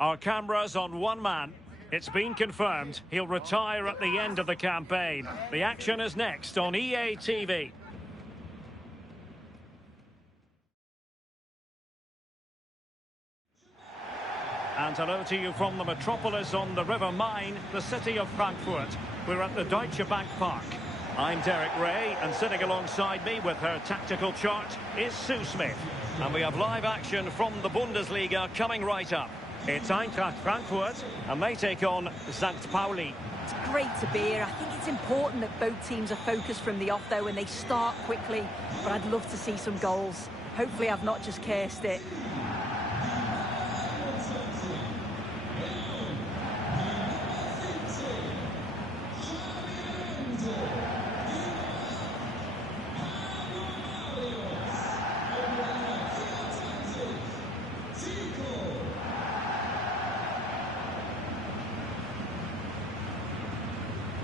Our cameras on one man. It's been confirmed he'll retire at the end of the campaign. The action is next on EA TV. And hello to you from the metropolis on the River Main, the city of Frankfurt. We're at the Deutsche Bank Park. I'm Derek Ray, and sitting alongside me with her tactical chart is Sue Smith. And we have live action from the Bundesliga coming right up. It's Eintracht Frankfurt, and they take on St. Pauli. It's great to be here. I think it's important that both teams are focused from the off, though, and they start quickly. But I'd love to see some goals. Hopefully I've not just cursed it.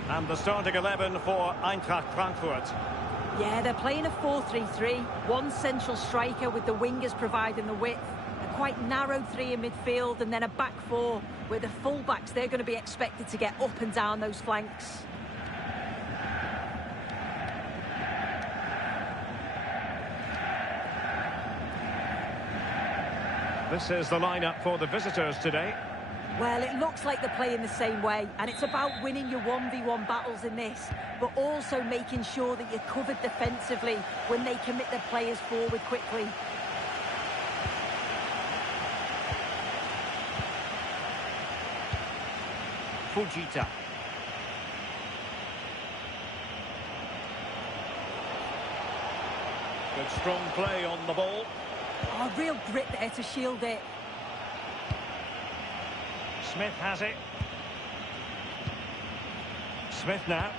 And the starting 11 for Eintracht Frankfurt. Yeah, they're playing a 4-3-3. One central striker with the wingers providing the width. A quite narrow three in midfield, and then a back four where the full-backs, they're going to be expected to get up and down those flanks. This is the lineup for the visitors today. Well, it looks like they're playing the same way, and it's about winning your 1v1 battles in this, but also making sure that you're covered defensively when they commit their players forward quickly. Fujita. Good strong play on the ball. Oh, real grit there to shield it. Smith has it. Smith now.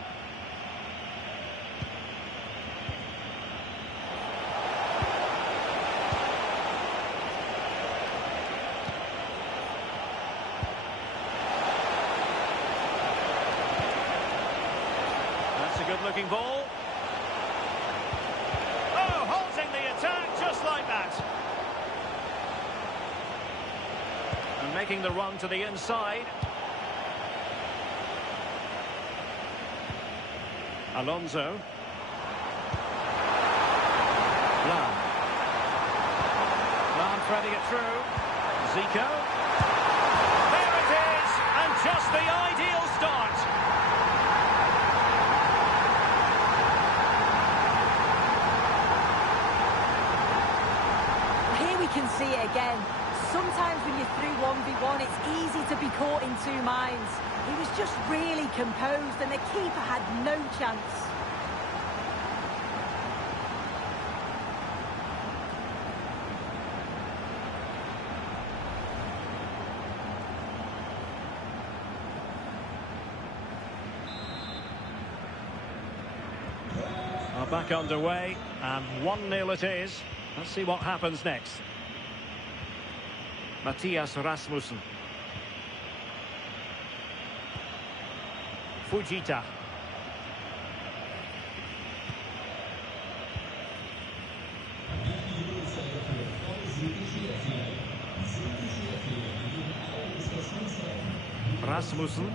That's a good-looking ball. Oh, halting the attack just like that. And making the run to the inside. Alonso. Lam threading it through. Zico. There it is! And just the ideal start. Here we can see it again. Sometimes when you're through 1v1, it's easy to be caught in two minds. He was just really composed, and the keeper had no chance. Are back underway, and 1-0 it is. Let's see what happens next. Matthias Rasmussen. Fujita. Rasmussen.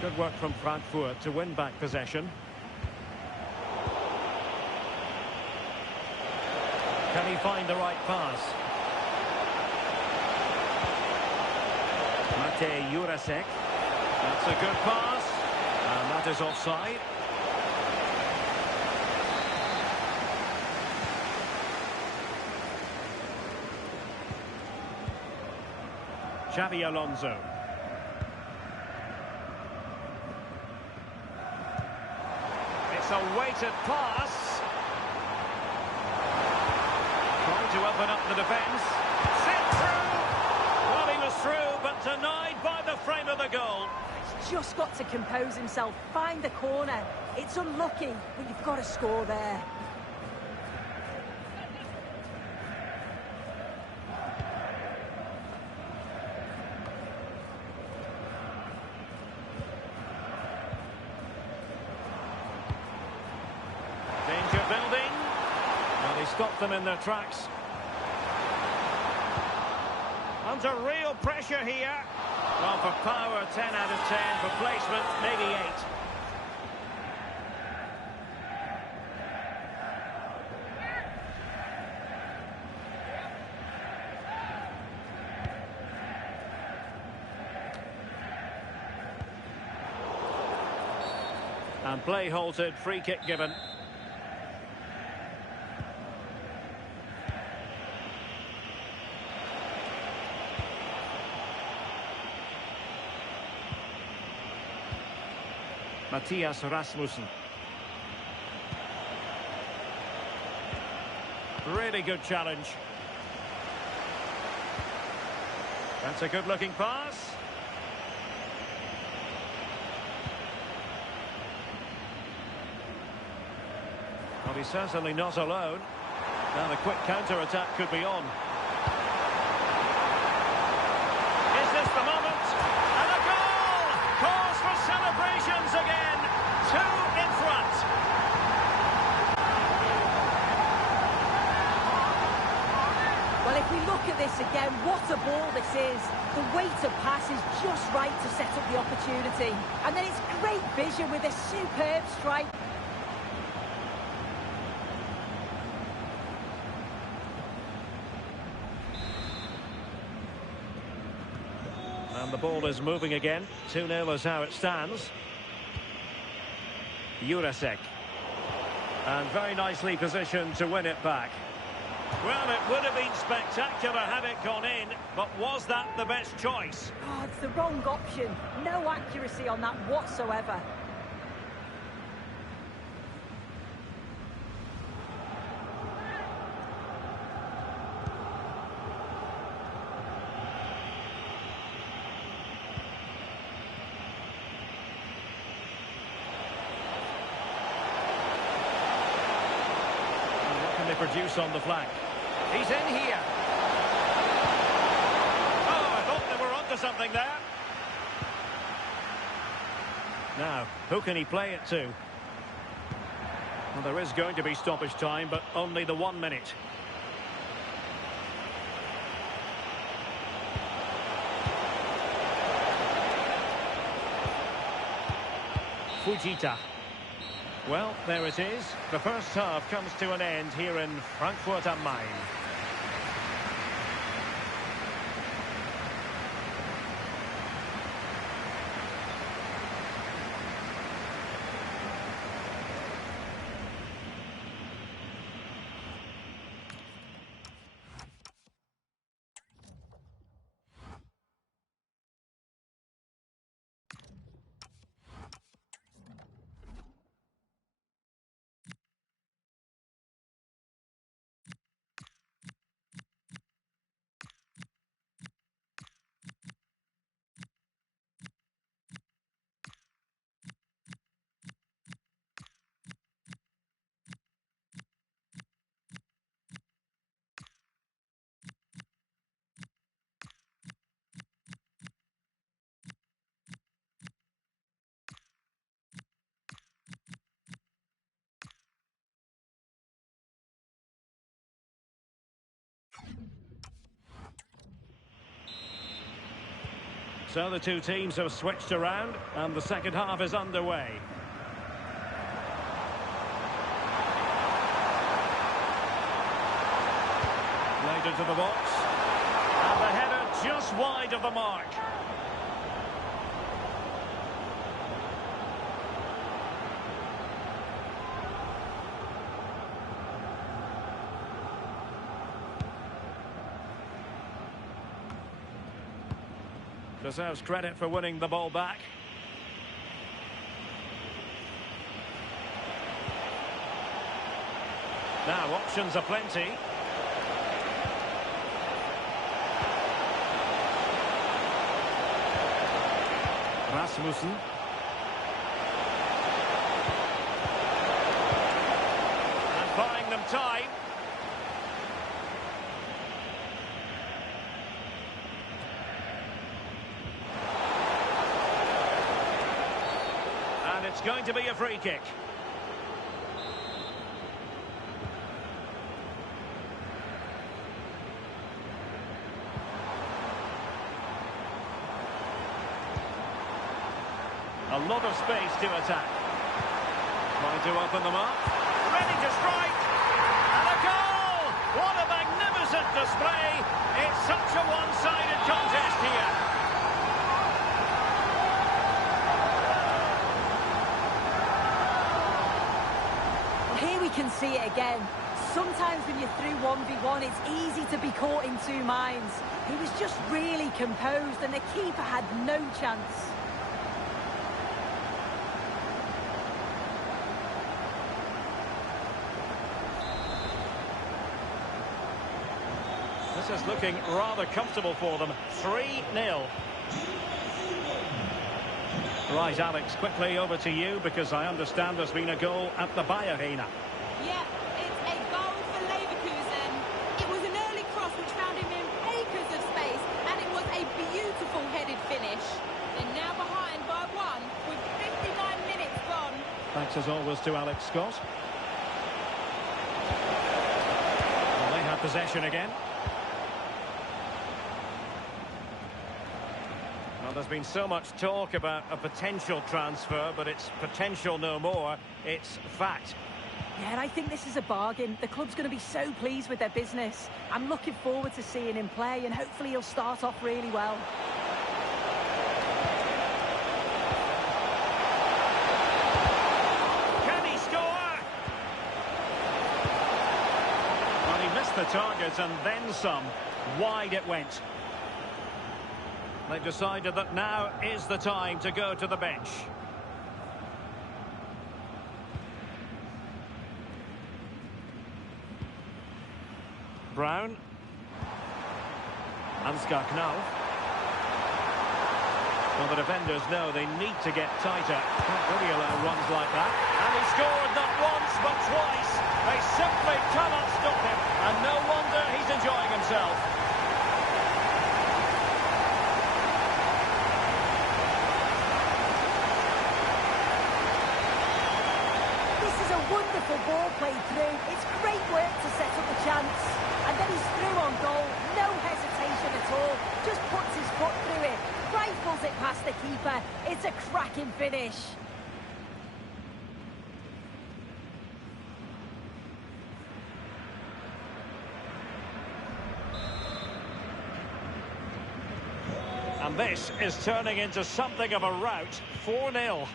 Good work from Frankfurt to win back possession. Can he find the right pass? Matej Jurasek. That's a good pass. And that is offside. Xabi Alonso. It's a weighted pass. Trying to open up the defence. Sit through. Well, he was through, but denied by the frame of the goal. He's just got to compose himself, find the corner. It's unlucky, but you've got to score there. Danger building. Well, he stopped them in their tracks. under real pressure here. Well, for power, 10 out of 10. For placement, maybe 8. And play halted, free kick given. Mathias Rasmussen. Really good challenge. That's a good-looking pass. Well, he's certainly not alone. Now the quick counter-attack could be on. Is this the moment? And a goal! Cause for celebrations again. 2 in front. Well, if we look at this again, what a ball this is. The weight of pass is just right to set up the opportunity. And then it's great vision with a superb strike. And the ball is moving again. 2-0 is how it stands. Jurasek. And very nicely positioned to win it back. Well, it would have been spectacular had it gone in, but was that the best choice? Oh, it's the wrong option. No accuracy on that whatsoever. Produce on the flank. He's in here. Oh, I thought they were onto something there. Now, who can he play it to? Well, there is going to be stoppage time, but only the 1 minute. Fujita. Well, there it is. The first half comes to an end here in Frankfurt am Main. So the two teams have switched around and the second half is underway. Played into the box. And the header just wide of the mark. Deserves credit for winning the ball back. Now, options are plenty. Rasmussen. And buying them time. And it's going to be a free kick. A lot of space to attack. Trying to open them up. Ready to strike. And a goal! What a magnificent display. It's such a one-sided contest here. Here we can see it again. Sometimes when you're through 1v1, it's easy to be caught in two minds. He was just really composed and the keeper had no chance. This is looking rather comfortable for them. 3-0. Right, Alex, quickly over to you, because I understand there's been a goal at the Bayer Arena. Yeah, it's a goal for Leverkusen. It was an early cross which found him in acres of space, and it was a beautiful headed finish. They're now behind by 1 with 59 minutes gone. Thanks as always to Alex Scott. Well, they have possession again. Well, there's been so much talk about a potential transfer, but it's potential no more. It's fact. Yeah, and I think this is a bargain. The club's going to be so pleased with their business. I'm looking forward to seeing him play, and hopefully he'll start off really well. Can he score? Well, he missed the target and then some. Wide it went. They've decided that now is the time to go to the bench. Brown. Ansgar Knauff. Well, the defenders know they need to get tighter. Can't really allow runs like that. And he scored not once but twice. They simply cannot stop him. And no wonder he's enjoying himself. Wonderful ball played through. It's great work to set up the chance. And then he's through on goal. No hesitation at all. Just puts his foot through it. Rifles it past the keeper. It's a cracking finish. And this is turning into something of a rout. 4-0.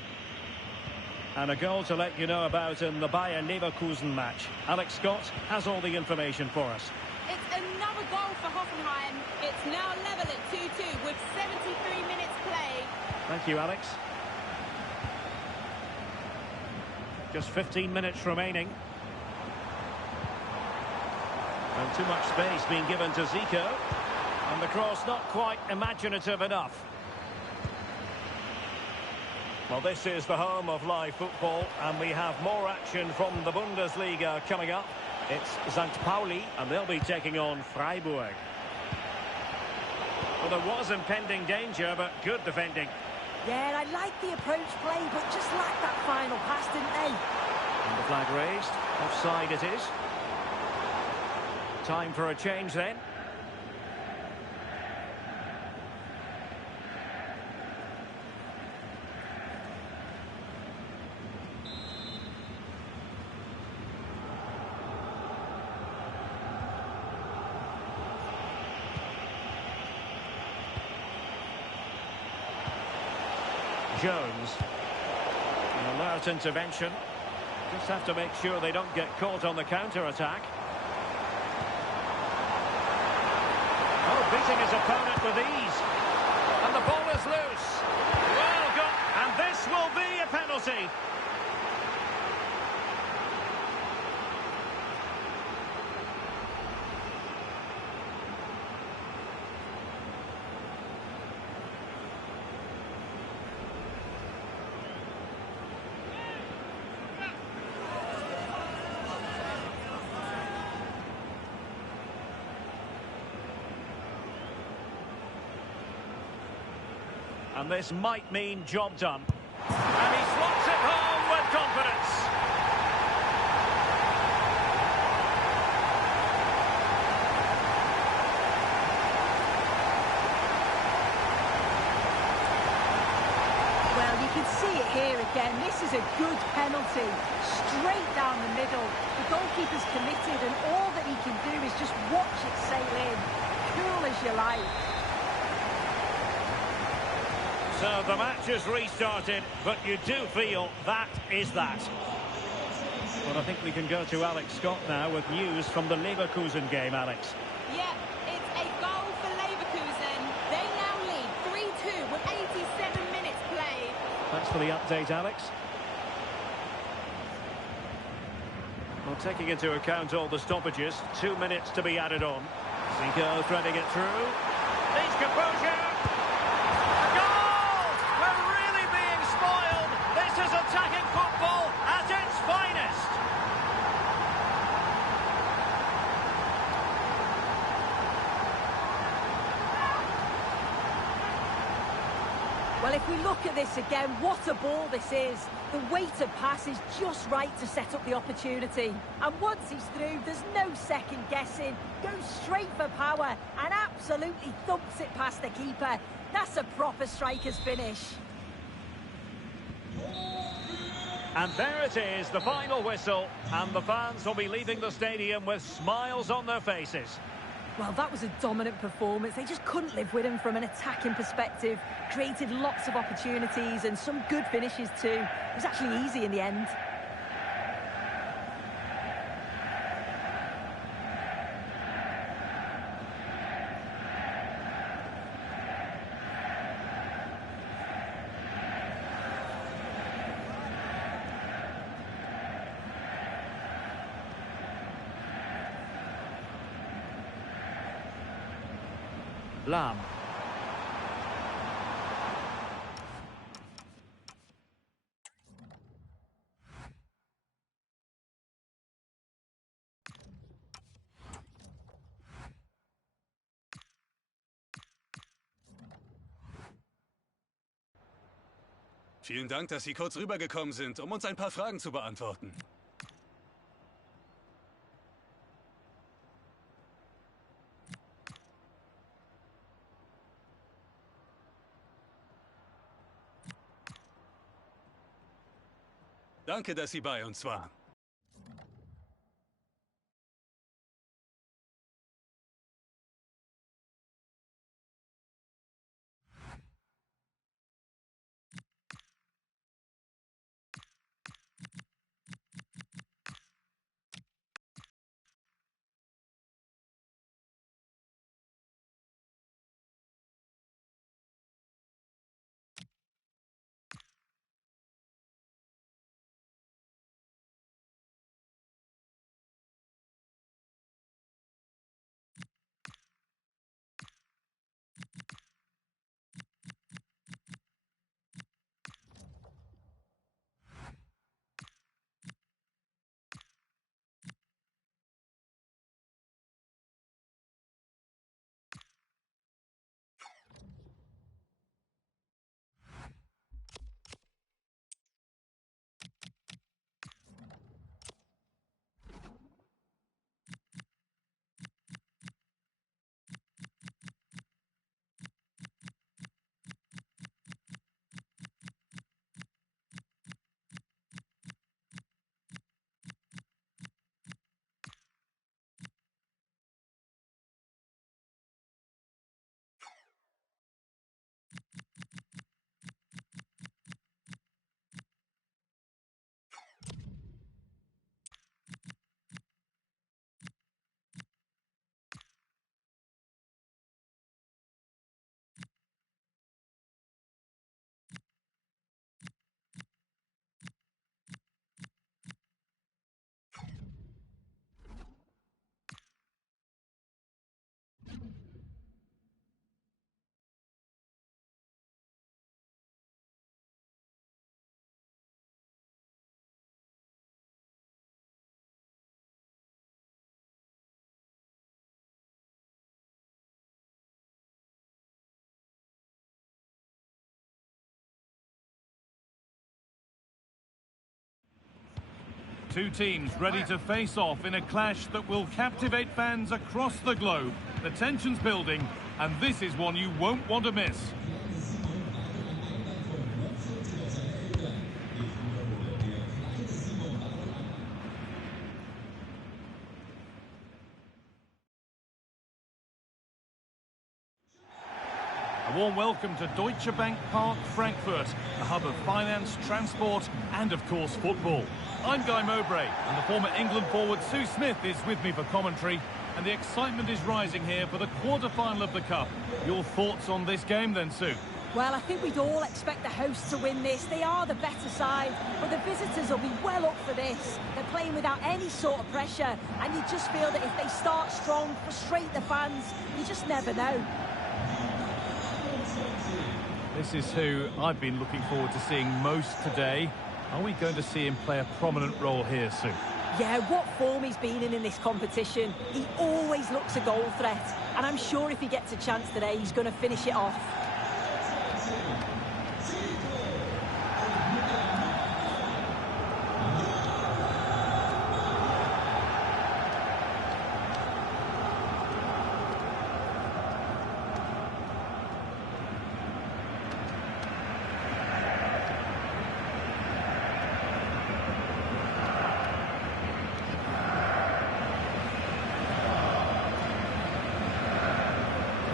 And a goal to let you know about in the Bayer Leverkusen match. Alex Scott has all the information for us. It's another goal for Hoffenheim. It's now level at 2-2 with 73 minutes played. Thank you, Alex. Just 15 minutes remaining. And too much space being given to Zico. And the cross not quite imaginative enough. Well, this is the home of live football, and we have more action from the Bundesliga coming up. It's St. Pauli, and they'll be taking on Freiburg. Well, there was impending danger, but good defending. Yeah, and I like the approach play, but just lacked that final pass, didn't they? And the flag raised. Offside it is. Time for a change then. Jones. An alert intervention. Just have to make sure they don't get caught on the counter-attack. Oh, beating his opponent with ease. And the ball is loose. Well got. And this will be a penalty. And this might mean job done. And he slots it home with confidence. Well, you can see it here again. This is a good penalty. Straight down the middle. The goalkeeper's committed, and all that he can do is just watch it sail in. Cool as you like. So the match is restarted, but you do feel that is that. Well, I think we can go to Alex Scott now with news from the Leverkusen game, Alex. Yeah, it's a goal for Leverkusen. They now lead 3-2 with 87 minutes played. Thanks for the update, Alex. Well, taking into account all the stoppages, 2 minutes to be added on. Zico threading it through. Needs composure. A goal! We're really being spoiled. This is attacking football at its finest. Well, if we look at this again, what a ball this is. The weighted pass is just right to set up the opportunity. And once he's through, there's no second guessing. Goes straight for power and absolutely thumps it past the keeper. That's a proper striker's finish. And there it is, the final whistle. And the fans will be leaving the stadium with smiles on their faces. Well, that was a dominant performance. They just couldn't live with him from an attacking perspective. Created lots of opportunities and some good finishes too. It was actually easy in the end. Lam. Vielen Dank, dass Sie kurz rübergekommen sind, um uns ein paar Fragen zu beantworten. Danke, dass Sie bei uns waren. Two teams ready to face off in a clash that will captivate fans across the globe. The tension's building, and this is one you won't want to miss. A warm welcome to Deutsche Bank Park, Frankfurt, a hub of finance, transport and, of course, football. I'm Guy Mowbray, and the former England forward Sue Smith is with me for commentary, and the excitement is rising here for the quarter-final of the Cup. Your thoughts on this game then, Sue? Well, I think we'd all expect the hosts to win this. They are the better side, but the visitors will be well up for this. They're playing without any sort of pressure, and you just feel that if they start strong, frustrate the fans, you just never know. This is who I've been looking forward to seeing most today. Are we going to see him play a prominent role here, Sue? Yeah, what form he's been in this competition. He always looks a goal threat, and I'm sure if he gets a chance today, he's going to finish it off.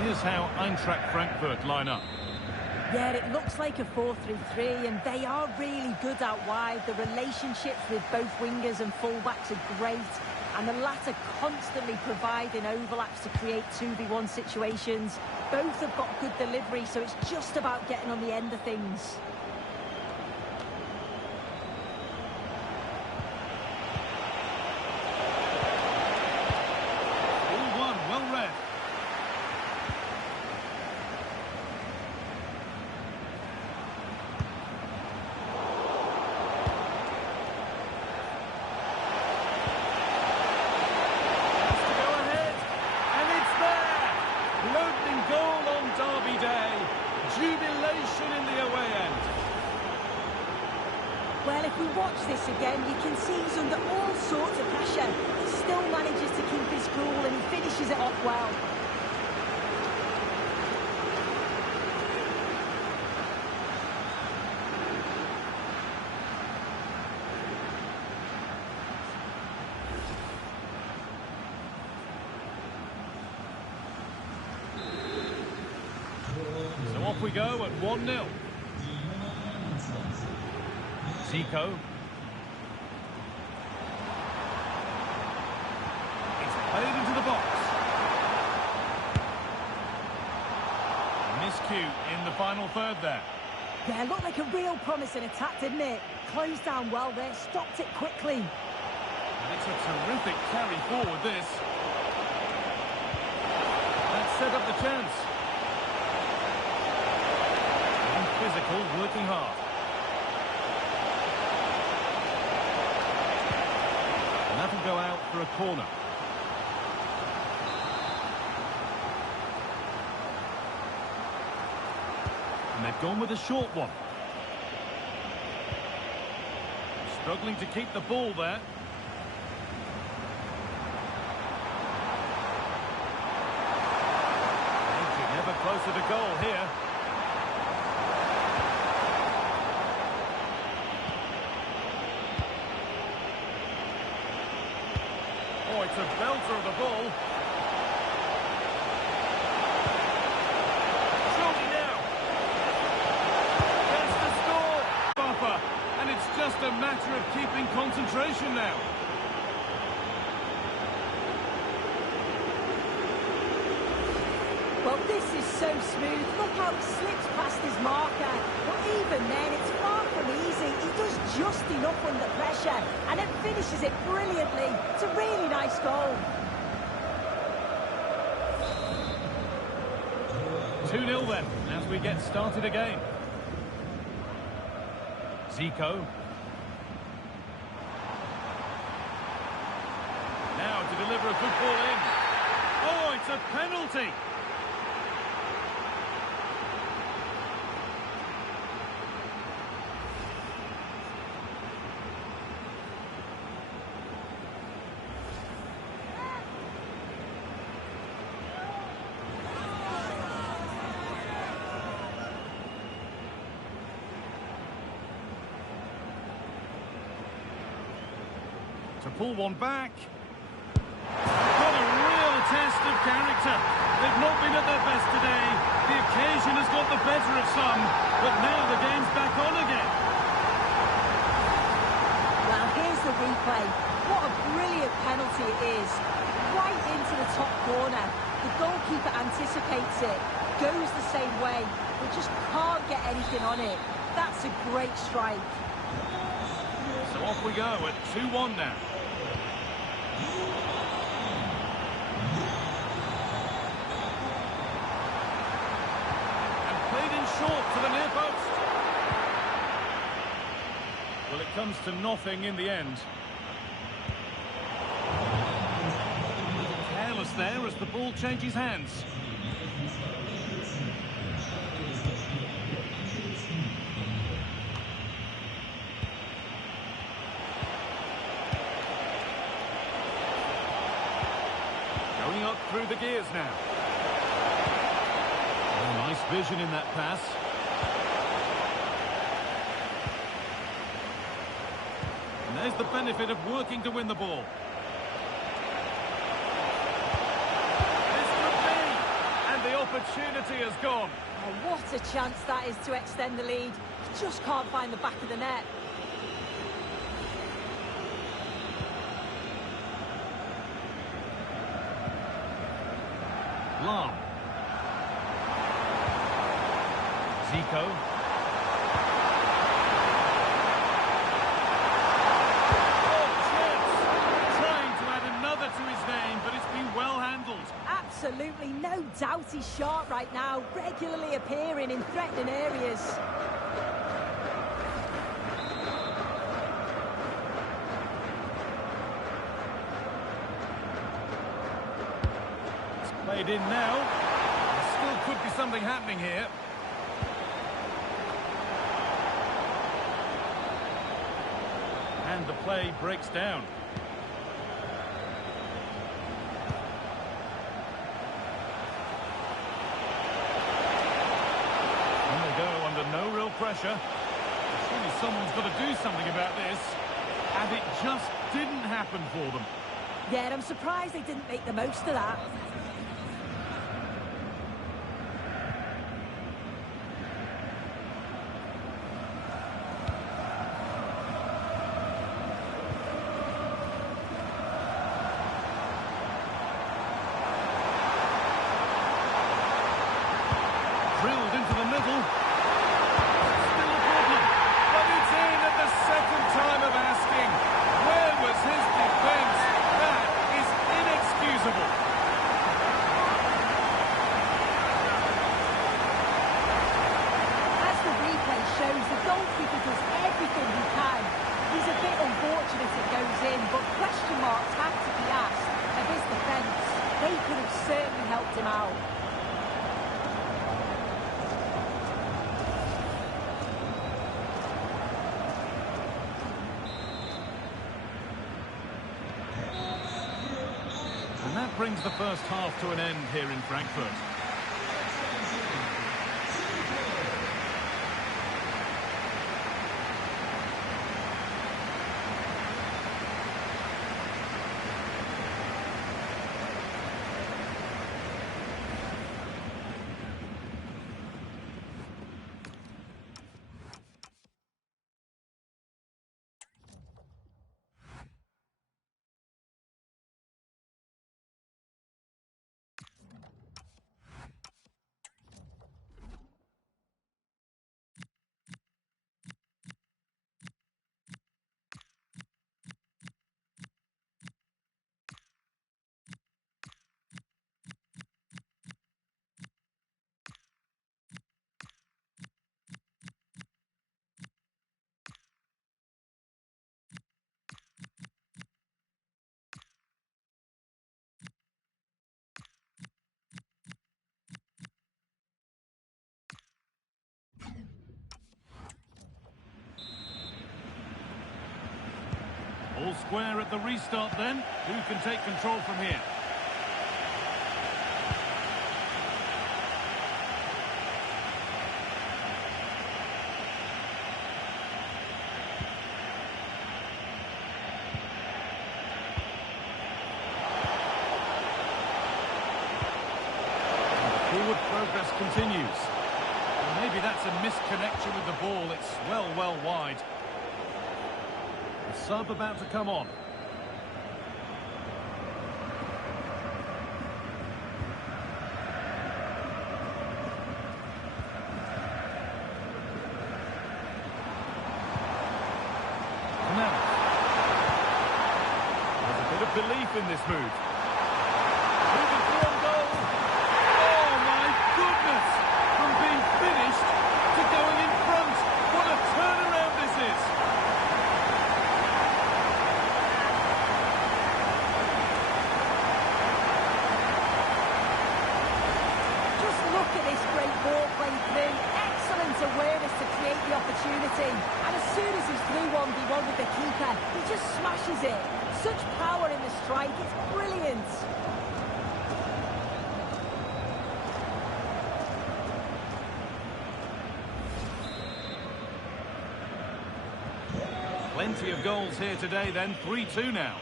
Here's how Eintracht Frankfurt line up. Yeah, it looks like a 4-3-3, and they are really good out wide. The relationships with both wingers and fullbacks are great, and the latter constantly providing overlaps to create 2v1 situations. Both have got good delivery, so it's just about getting on the end of things. All one, well read. Jubilation in the away end. Well, if we watch this again, you can see he's under all sorts of pressure. He still manages to keep his cool and he finishes it off well. So off we go at 1-0. Zico. It's played into the box. Miscue in the final third there. Yeah, looked like a real promising attack, didn't it? Closed down well there, stopped it quickly. And it's a terrific carry forward, this. That set up the chance. Physical, working hard. And that'll go out for a corner. And they've gone with a short one. Struggling to keep the ball there. Never closer to goal here. Oh, it's a belter of the ball. Surely now. That's the score. Buffer. And it's just a matter of keeping concentration now. Well, this is so smooth. Look how he slips past his marker. But even then, it's far from easy. He does just enough under pressure and then finishes it brilliantly. It's a really nice goal. 2-0 then, as we get started again. Zico. Now to deliver a good ball in. Oh, it's a penalty. To pull one back. What a real test of character. They've not been at their best today. The occasion has got the better of some, but now the game's back on again. Well, here's the replay. What a brilliant penalty it is. Right into the top corner. The goalkeeper anticipates it, goes the same way, but just can't get anything on it. That's a great strike. So off we go at 2-1 now. And played in short to the near post. Well, it comes to nothing in the end. Careless there as the ball changes hands. Going up through the gears now. Oh, nice vision in that pass. And there's the benefit of working to win the ball. This could be, and the opportunity has gone. Oh, what a chance that is to extend the lead. Just can't find the back of the net. Lam. Zico. Oh, chance! Trying to add another to his name, but it's been well handled. Absolutely no doubt he's sharp right now, regularly appearing in threatening areas. Played in now. There still could be something happening here. And the play breaks down. And they go under no real pressure. Surely someone's got to do something about this. And it just didn't happen for them. Yeah, I'm surprised they didn't make the most of that. Drilled into the middle. Still a problem. But it's in at the second time of asking. Where was his defence? That is inexcusable. As the replay shows, the goalkeeper does everything he can. He's a bit unfortunate it goes in, but question marks have to be asked of his defence. They could have certainly helped him out. And that brings the first half to an end here in Frankfurt. All square at the restart then. Who can take control from here? forward progress continues. Well, maybe that's a misconnection with the ball. It's well wide. The sub about to come on. Belief in this move. Moving through on goal. Oh my goodness! From being finished to going in front. What a turnaround this is! Just look at this great ball played through. Excellent awareness to create the opportunity. And as soon as he's through 1v1 with the keeper, he just smashes it. Such power in the strike, it's brilliant. Plenty of goals here today then, 3-2 now.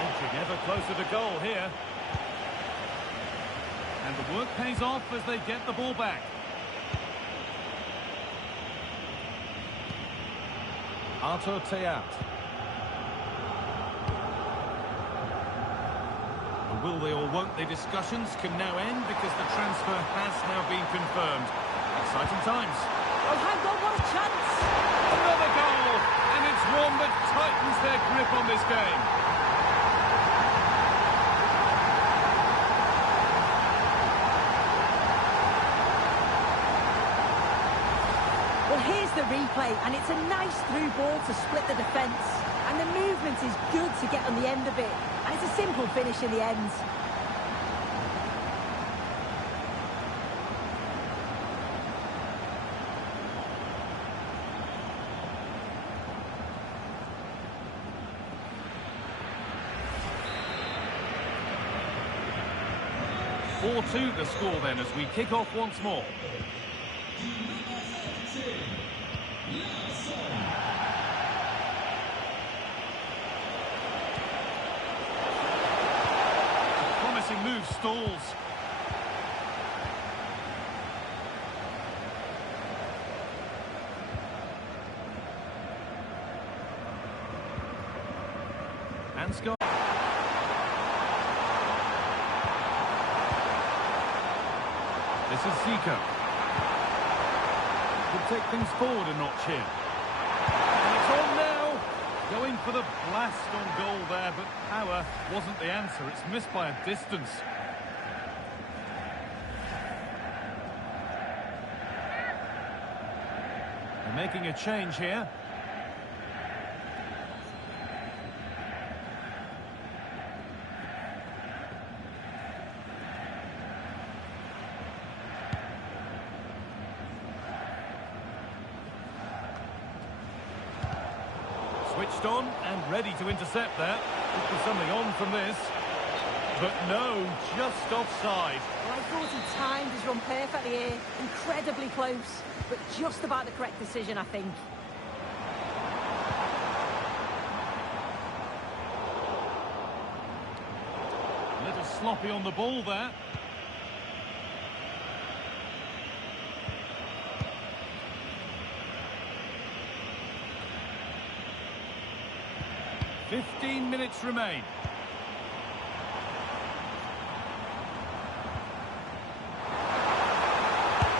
Edging ever closer to goal here. And the work pays off as they get the ball back. Artur Teat. The will they or won't they discussions can now end because the transfer has now been confirmed. Exciting times. Oh, hang on, what a chance! Another goal! And it's one that tightens their grip on this game. Well, here's the replay, and it's a nice through ball to split the defence. And the movement is good to get on the end of it. And it's a simple finish in the end. The score then as we kick off once more. A promising move stalls. And Scott. This is Zico. Could take things forward a notch here. And it's on now. Going for the blast on goal there, but power wasn't the answer. It's missed by a distance. They're making a change here. Switched on and ready to intercept there. Could be something on from this. But no, just offside. Well, I thought he timed his run perfectly here. Incredibly close, but just about the correct decision, I think. A little sloppy on the ball there. "15 minutes remain.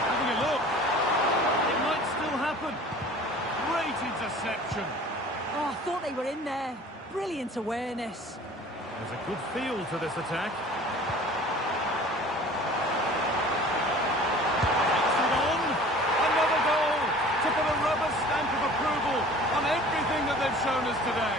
Having a look. It might still happen. Great interception. Oh, I thought they were in there. Brilliant awareness. There's a good feel to this attack. Takes it on. Another goal to put a rubber stamp of approval on everything that they've shown us today.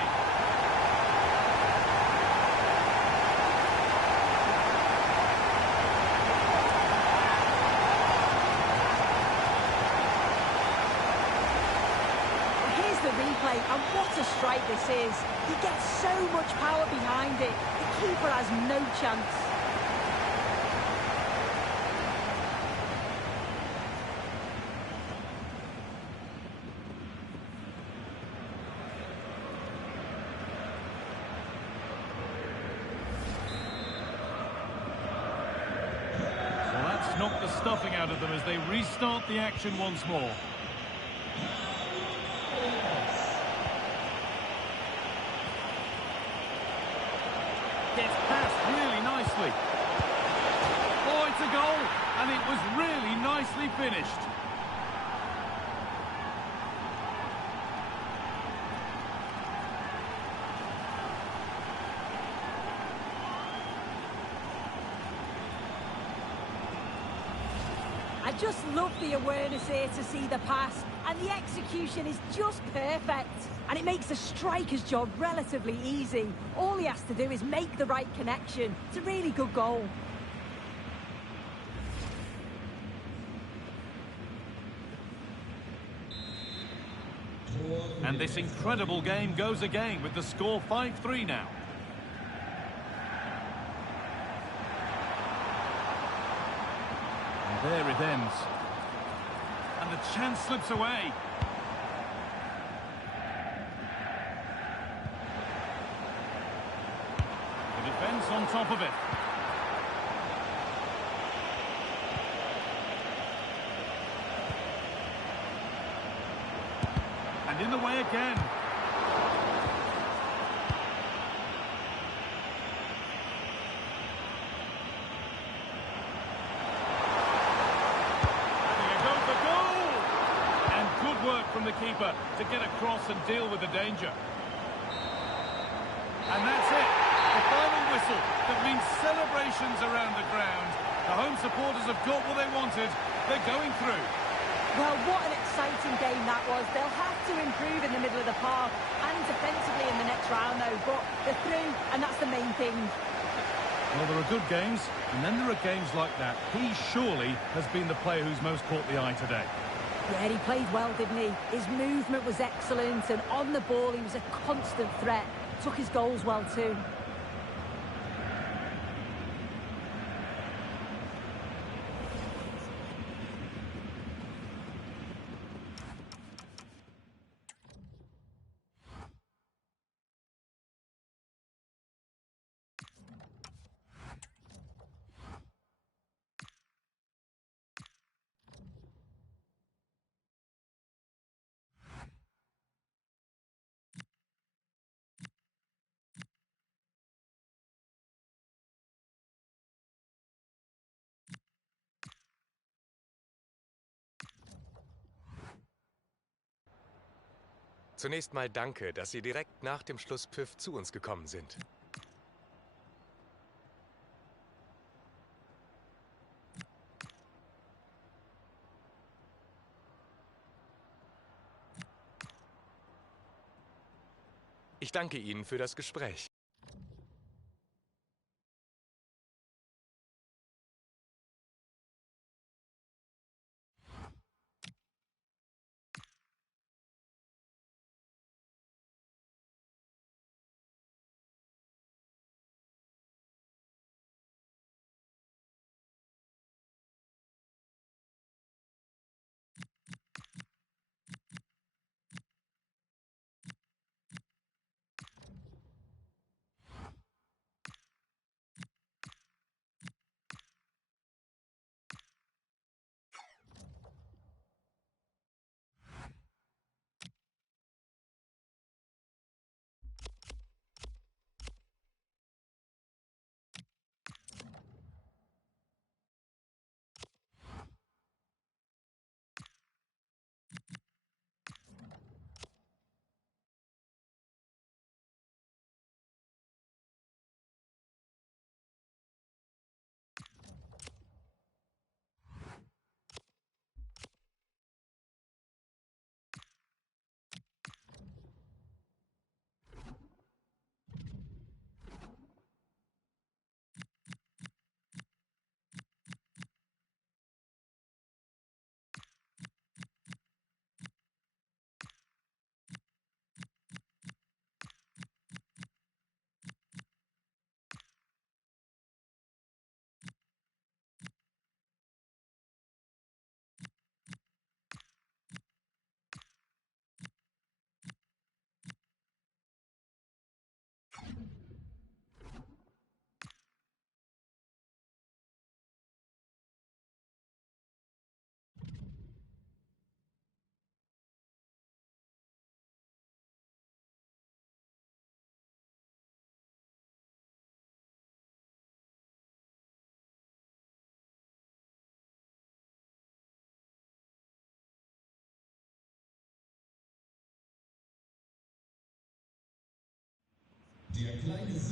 Replay, and what a strike this is. He gets so much power behind it. The keeper has no chance. knock the stuffing out of them as they restart the action once more. Gets past really nicely. Oh, it's a goal, and it was really nicely finished. I just love the awareness here to see the pass, and the execution is just perfect. And it makes the striker's job relatively easy. All he has to do is make the right connection. It's a really good goal. And this incredible game goes again with the score 5-3 now. And there it ends. And the chance slips away. The defence on top of it. And in the way again. From the keeper to get across and deal with the danger. And that's it. The final whistle that means celebrations around the ground. The home supporters have got what they wanted. They're going through. Well, what an exciting game that was. They'll have to improve in the middle of the park and defensively in the next round, though. But they're through, and that's the main thing. Well, there are good games, and then there are games like that. He surely has been the player who's most caught the eye today. Yeah, he played well, didn't he? His movement was excellent, and on the ball he was a constant threat. Took his goals well too. Zunächst mal danke, dass Sie direkt nach dem Schlusspfiff zu uns gekommen sind. Ich danke Ihnen für das Gespräch.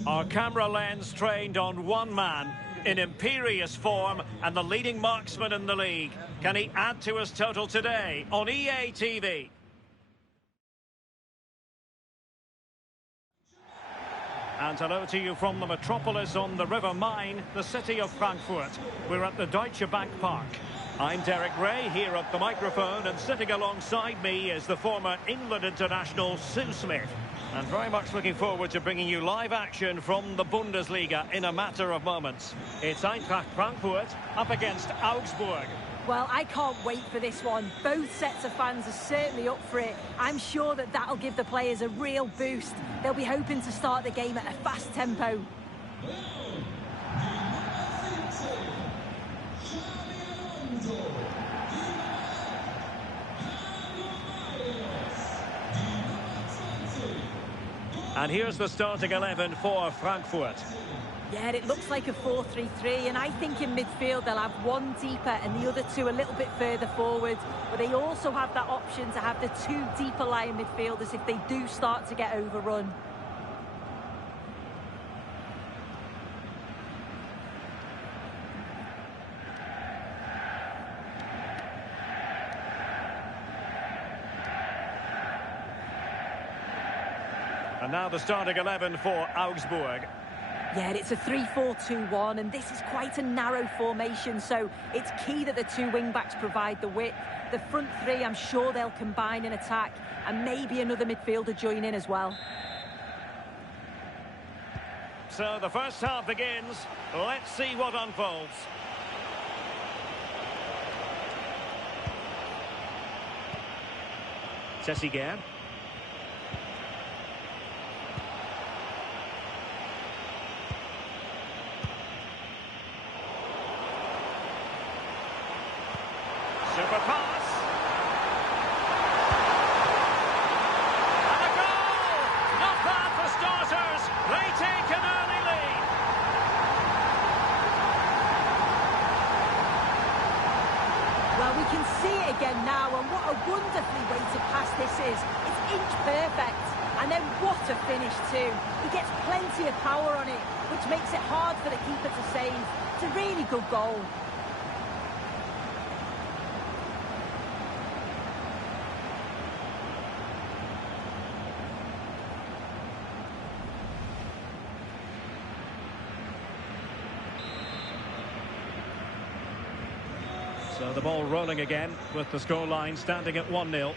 Our camera lens trained on one man in imperious form and the leading marksman in the league. Can he add to his total today on EA TV? And hello to you from the metropolis on the River Main, the city of Frankfurt. We're at the Deutsche Bank Park. I'm Derek Ray here at the microphone, and sitting alongside me is the former England international Sue Smith. And very much looking forward to bringing you live action from the Bundesliga in a matter of moments. It's Eintracht Frankfurt up against Augsburg. Well, I can't wait for this one. Both sets of fans are certainly up for it. I'm sure that that'll give the players a real boost. They'll be hoping to start the game at a fast tempo. And here's the starting 11 for Frankfurt. Yeah, it looks like a 4-3-3, and I think in midfield they'll have one deeper and the other two a little bit further forward. But they also have that option to have the two deeper lying midfielders if they do start to get overrun. And now the starting 11 for Augsburg. Yeah, it's a 3-4-2-1, and this is quite a narrow formation, so it's key that the two wing-backs provide the width. The front three, I'm sure they'll combine in attack, and maybe another midfielder join in as well. So the first half begins. Let's see what unfolds. Sessiger. Super pass. And a goal! Not bad for starters. They take an early lead. Well, we can see it again now, and what a wonderfully weighted pass this is. It's inch perfect. And then what a finish too. He gets plenty of power on it, which makes it hard for the keeper to save. It's a really good goal. So the ball rolling again with the scoreline standing at 1-0.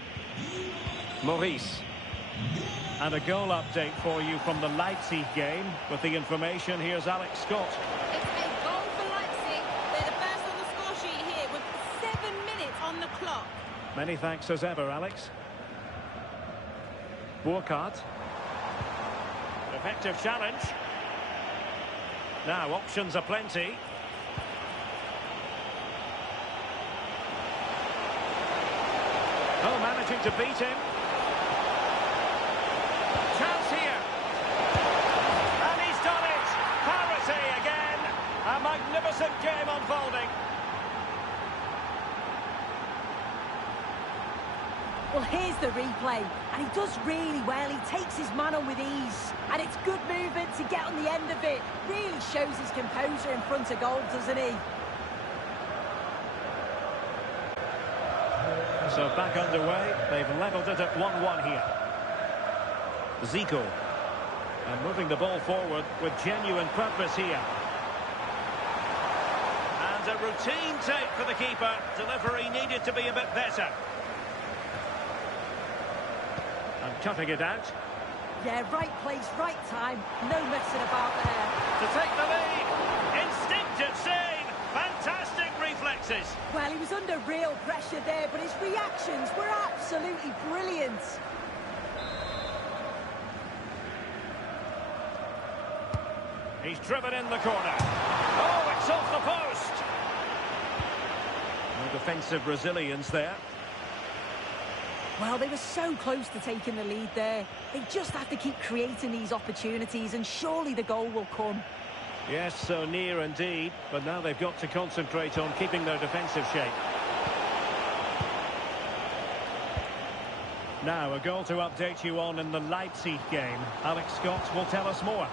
Maurice. And a goal update for you from the Leipzig game. With the information, here's Alex Scott. It's a goal for Leipzig. They're the first on the score sheet here with 7 minutes on the clock. Many thanks as ever, Alex. Burkhardt. Effective challenge. Now, options are plenty. Oh, managing to beat him. Chance here. And he's done it. Parity again. A magnificent game unfolding. Well, here's the replay, and he does really well. He takes his man on with ease, and it's good movement to get on the end of it. Really shows his composure in front of goal, doesn't he? So back underway. They've levelled it at 1-1 here. Zico. And moving the ball forward with genuine purpose here. And a routine take for the keeper. Delivery needed to be a bit better. And cutting it out. Yeah, right place, right time. No messing about there. To take the lead. Instinctive save. Fantastic reflexes. Well, he was under real pressure there, but his reactions were absolutely brilliant. He's driven in the corner. Oh, it's off the post. No defensive resilience there. Well, they were so close to taking the lead there. They just have to keep creating these opportunities, and surely the goal will come. Yes, so near indeed, but now they've got to concentrate on keeping their defensive shape. Now, a goal to update you on in the Leipzig game. Alex Scott will tell us more.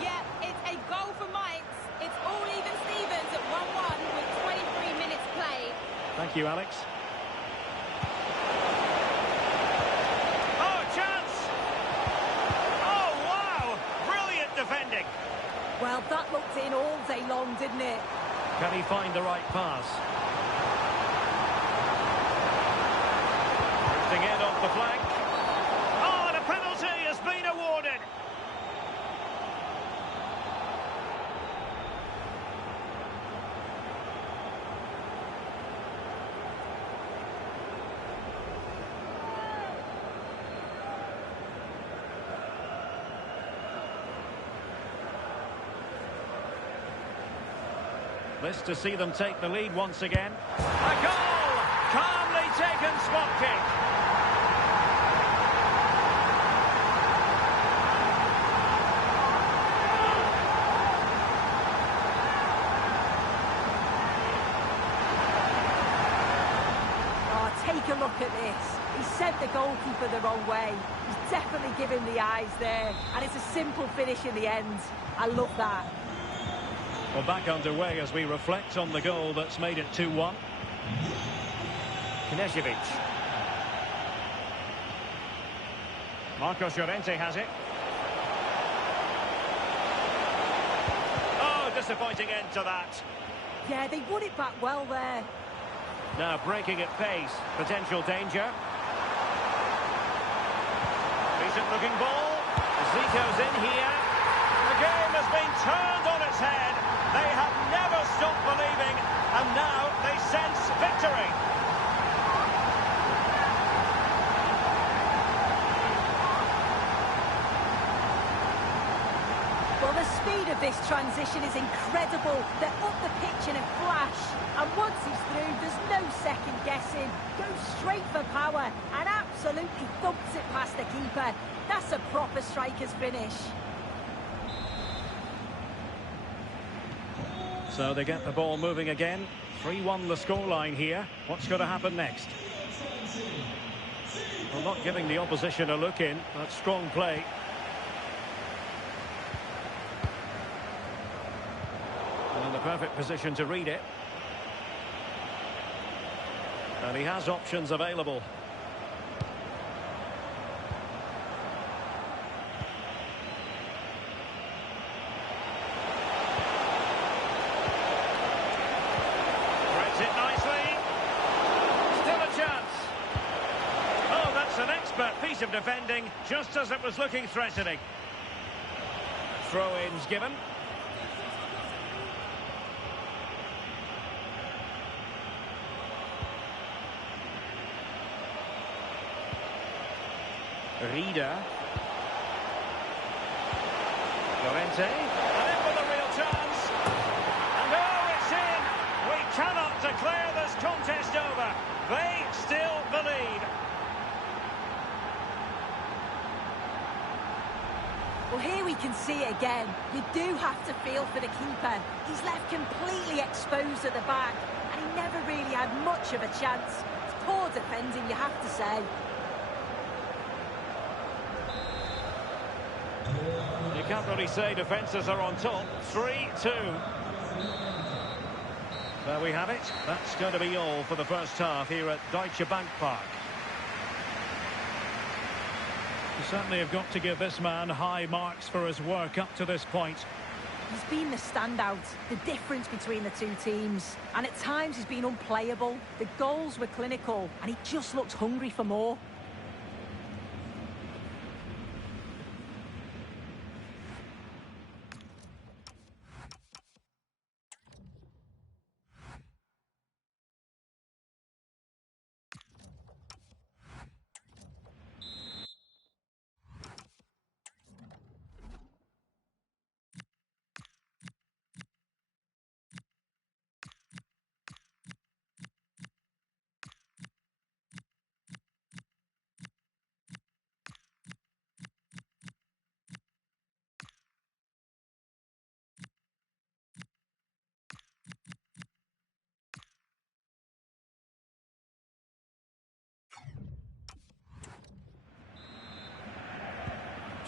Yeah, it's a goal for Mainz. It's all even Stevens at 1-1 with 23 minutes played. Thank you, Alex. Oh, chance! Oh, wow! Brilliant defending. Well, that looked in all day long, didn't it? Can he find the right pass? Drifting in off the flank. Oh, and a penalty has been awarded. This to see them take the lead once again. A goal! Calmly taken spot kick. Oh, take a look at this. He sent the goalkeeper the wrong way. He's definitely given the eyes there. And it's a simple finish in the end. I love that. Well, back underway as we reflect on the goal that's made it 2-1. Knežević. Marcos Llorente has it. Oh, disappointing end to that. Yeah, they won it back well there. Now breaking at pace. Potential danger. Decent looking ball. Zico's in here. The game has been turned on its head. They have never stopped believing, and now they sense victory. Well, the speed of this transition is incredible. They're up the pitch in a flash. And once he's through, there's no second guessing. Goes straight for power and absolutely thumps it past the keeper. That's a proper striker's finish. So they get the ball moving again. 3-1 the scoreline here. What's going to happen next? Well, not giving the opposition a look in. That's strong play. And in the perfect position to read it. And he has options available. It nicely. Still a chance. Oh, that's an expert piece of defending, just as it was looking threatening. Throw-ins given. Rieder. Llorente. And in with a real chance. And oh, it's in. We cannot declare this contest over. They still the lead. Well, here we can see it again. You do have to feel for the keeper. He's left completely exposed at the back, and he never really had much of a chance. It's poor defending, you have to say. You can't really say defences are on top. 3-2. There we have it. That's going to be all for the first half here at Deutsche Bank Park. You certainly have got to give this man high marks for his work up to this point. He's been the standout, the difference between the two teams. And at times he's been unplayable. The goals were clinical, and he just looked hungry for more.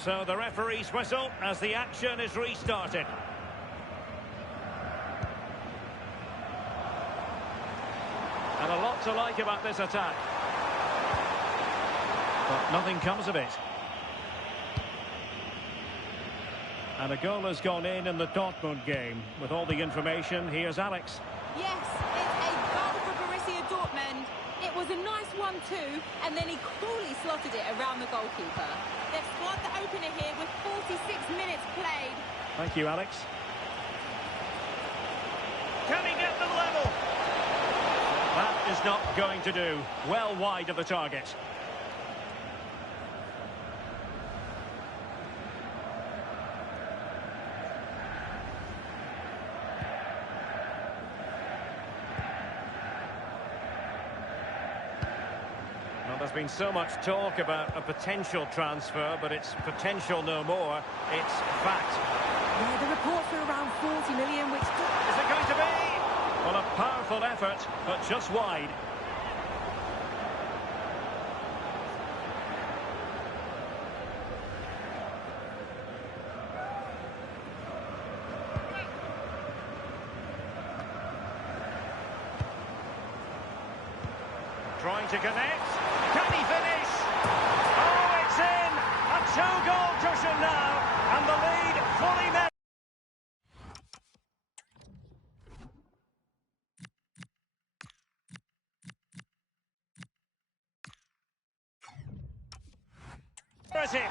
So the referee's whistle as the action is restarted. And a lot to like about this attack. But nothing comes of it. And a goal has gone in the Dortmund game. With all the information, here's Alex. Yes, it's a goal for Borussia Dortmund. It was a nice 1-2, and then he coolly slotted it around the goalkeeper. They've scored the opener here with 46 minutes played. Thank you, Alex. Can he get the level? That is not going to do. Well wide of the target. Well, there's been so much talk about a potential transfer, but it's potential no more. It's fact. Yeah, the reports are around 40 million, which... Is it going to be? Well, a powerful effort, but just wide. Trying to connect. Can he finish? Oh, it's in! A two-goal cushion now, and the lead fully met. There's it.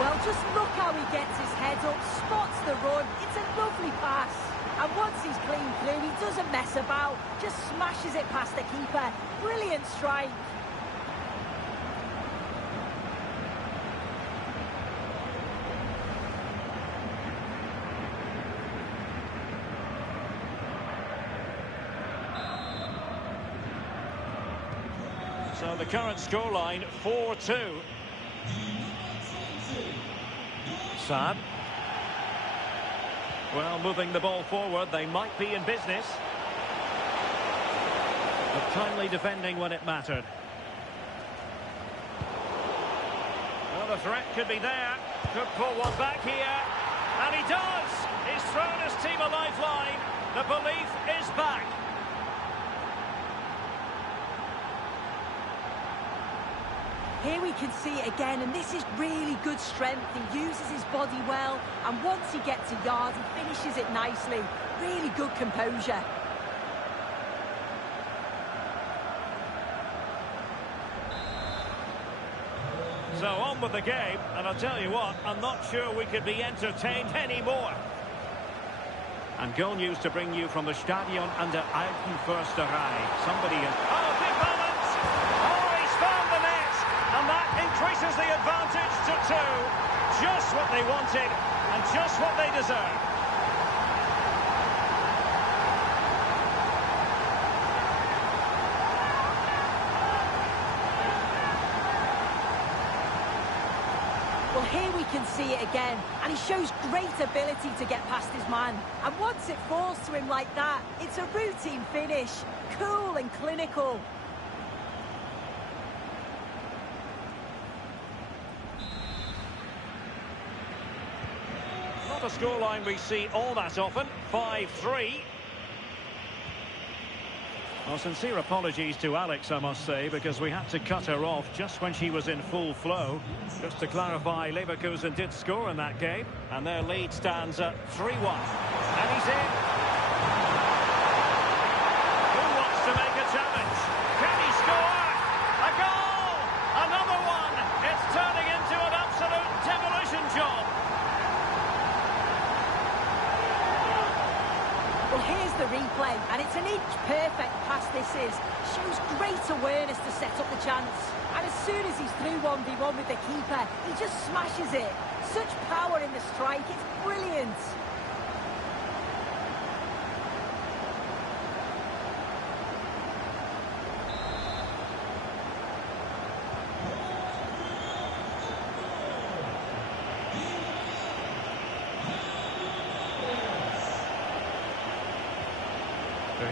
Well, just look how he gets his head up, spots the run. It's a lovely pass. And once he's clean through, he doesn't mess about, just smashes it past the keeper. Brilliant strike. So the current scoreline, 4-2. Sad. Well, moving the ball forward, they might be in business. But timely defending when it mattered. Well, the threat could be there. Could pull one back here. And he does! He's thrown his team a lifeline. The belief is back. Here we can see it again, and this is really good strength. He uses his body well, and once he gets a yard, he finishes it nicely. Really good composure. So on with the game, and I'll tell you what, I'm not sure we could be entertained anymore. And goal news to bring you from the Stadion an der alten Försterei. Somebody is... Oh, big balance! Oh, he's found the net! And that increases the advantage to 2. Just what they wanted, and just what they deserve. Well, here we can see it again, and he shows great ability to get past his man. And once it falls to him like that, it's a routine finish. Cool and clinical. Not a scoreline we see all that often, 5-3. Well, sincere apologies to Alex, I must say, because we had to cut her off just when she was in full flow. Just to clarify, Leverkusen did score in that game, and their lead stands at 3-1. And he's in. Who wants to make a challenge? Can he score? A goal! Another one! It's turning into an absolute demolition job. Well, here's the replay, and it's an inch-perfect pass this is. Shows great awareness to set up the chance. And as soon as he's through 1v1 with the keeper, he just smashes it. Such power in the strike, it's brilliant.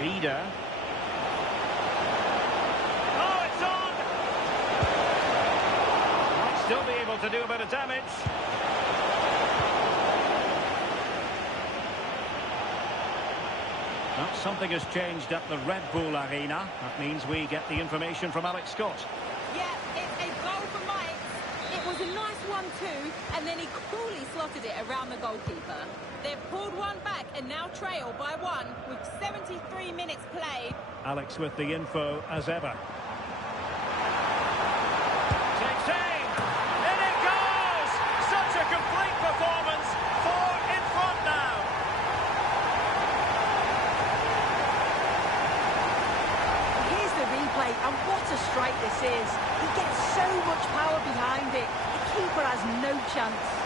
Reader. do a bit of damage. Well, something has changed at the Red Bull Arena. That means we get the information from Alex Scott. Yeah, it's a goal for Mike. It was a nice one too, and then he coolly slotted it around the goalkeeper. They've pulled one back and now trail by one with 73 minutes played. Alex with the info as ever. Takes aim! In it goes! Such a complete performance. 4 in front now. Here's the replay, and what a strike this is. He gets so much power behind it. The keeper has no chance.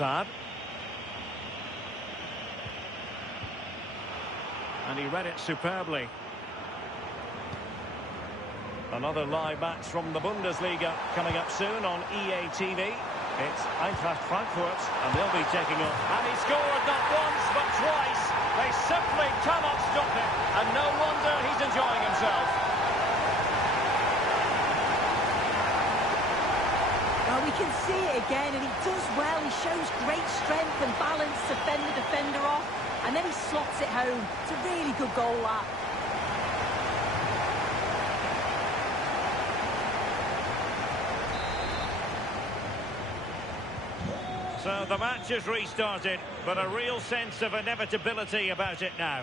Sad. And he read it superbly. Another live match from the Bundesliga coming up soon on EA TV. It's Eintracht Frankfurt, and they'll be taking up. And he scored not once, but twice. They simply cannot stop him, and no wonder he's enjoying himself. Well, we can see it again, and he does well. He shows great strength and balance to fend the defender off, and then he slots it home. It's a really good goal, that. So the match is restarted, but a real sense of inevitability about it now.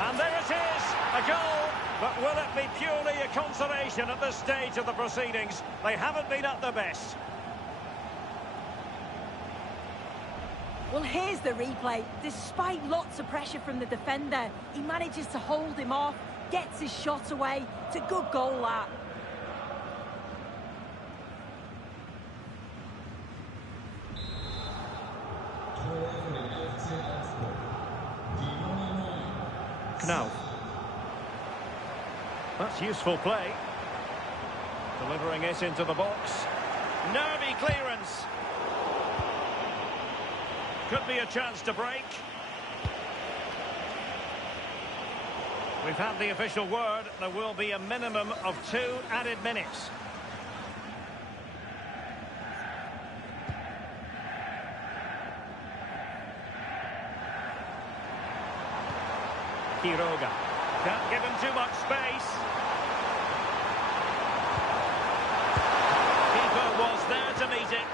And there it is, a goal. But will it be purely a consolation at this stage of the proceedings? They haven't been at their best. Well, here's the replay. Despite lots of pressure from the defender, he manages to hold him off, gets his shot away. It's a good goal, that. Now, that's useful play. Delivering it into the box. Nervy clearance. Could be a chance to break. We've had the official word. There will be a minimum of 2 added minutes. Quiroga. Can't give him too much space. Keeper was there to meet it.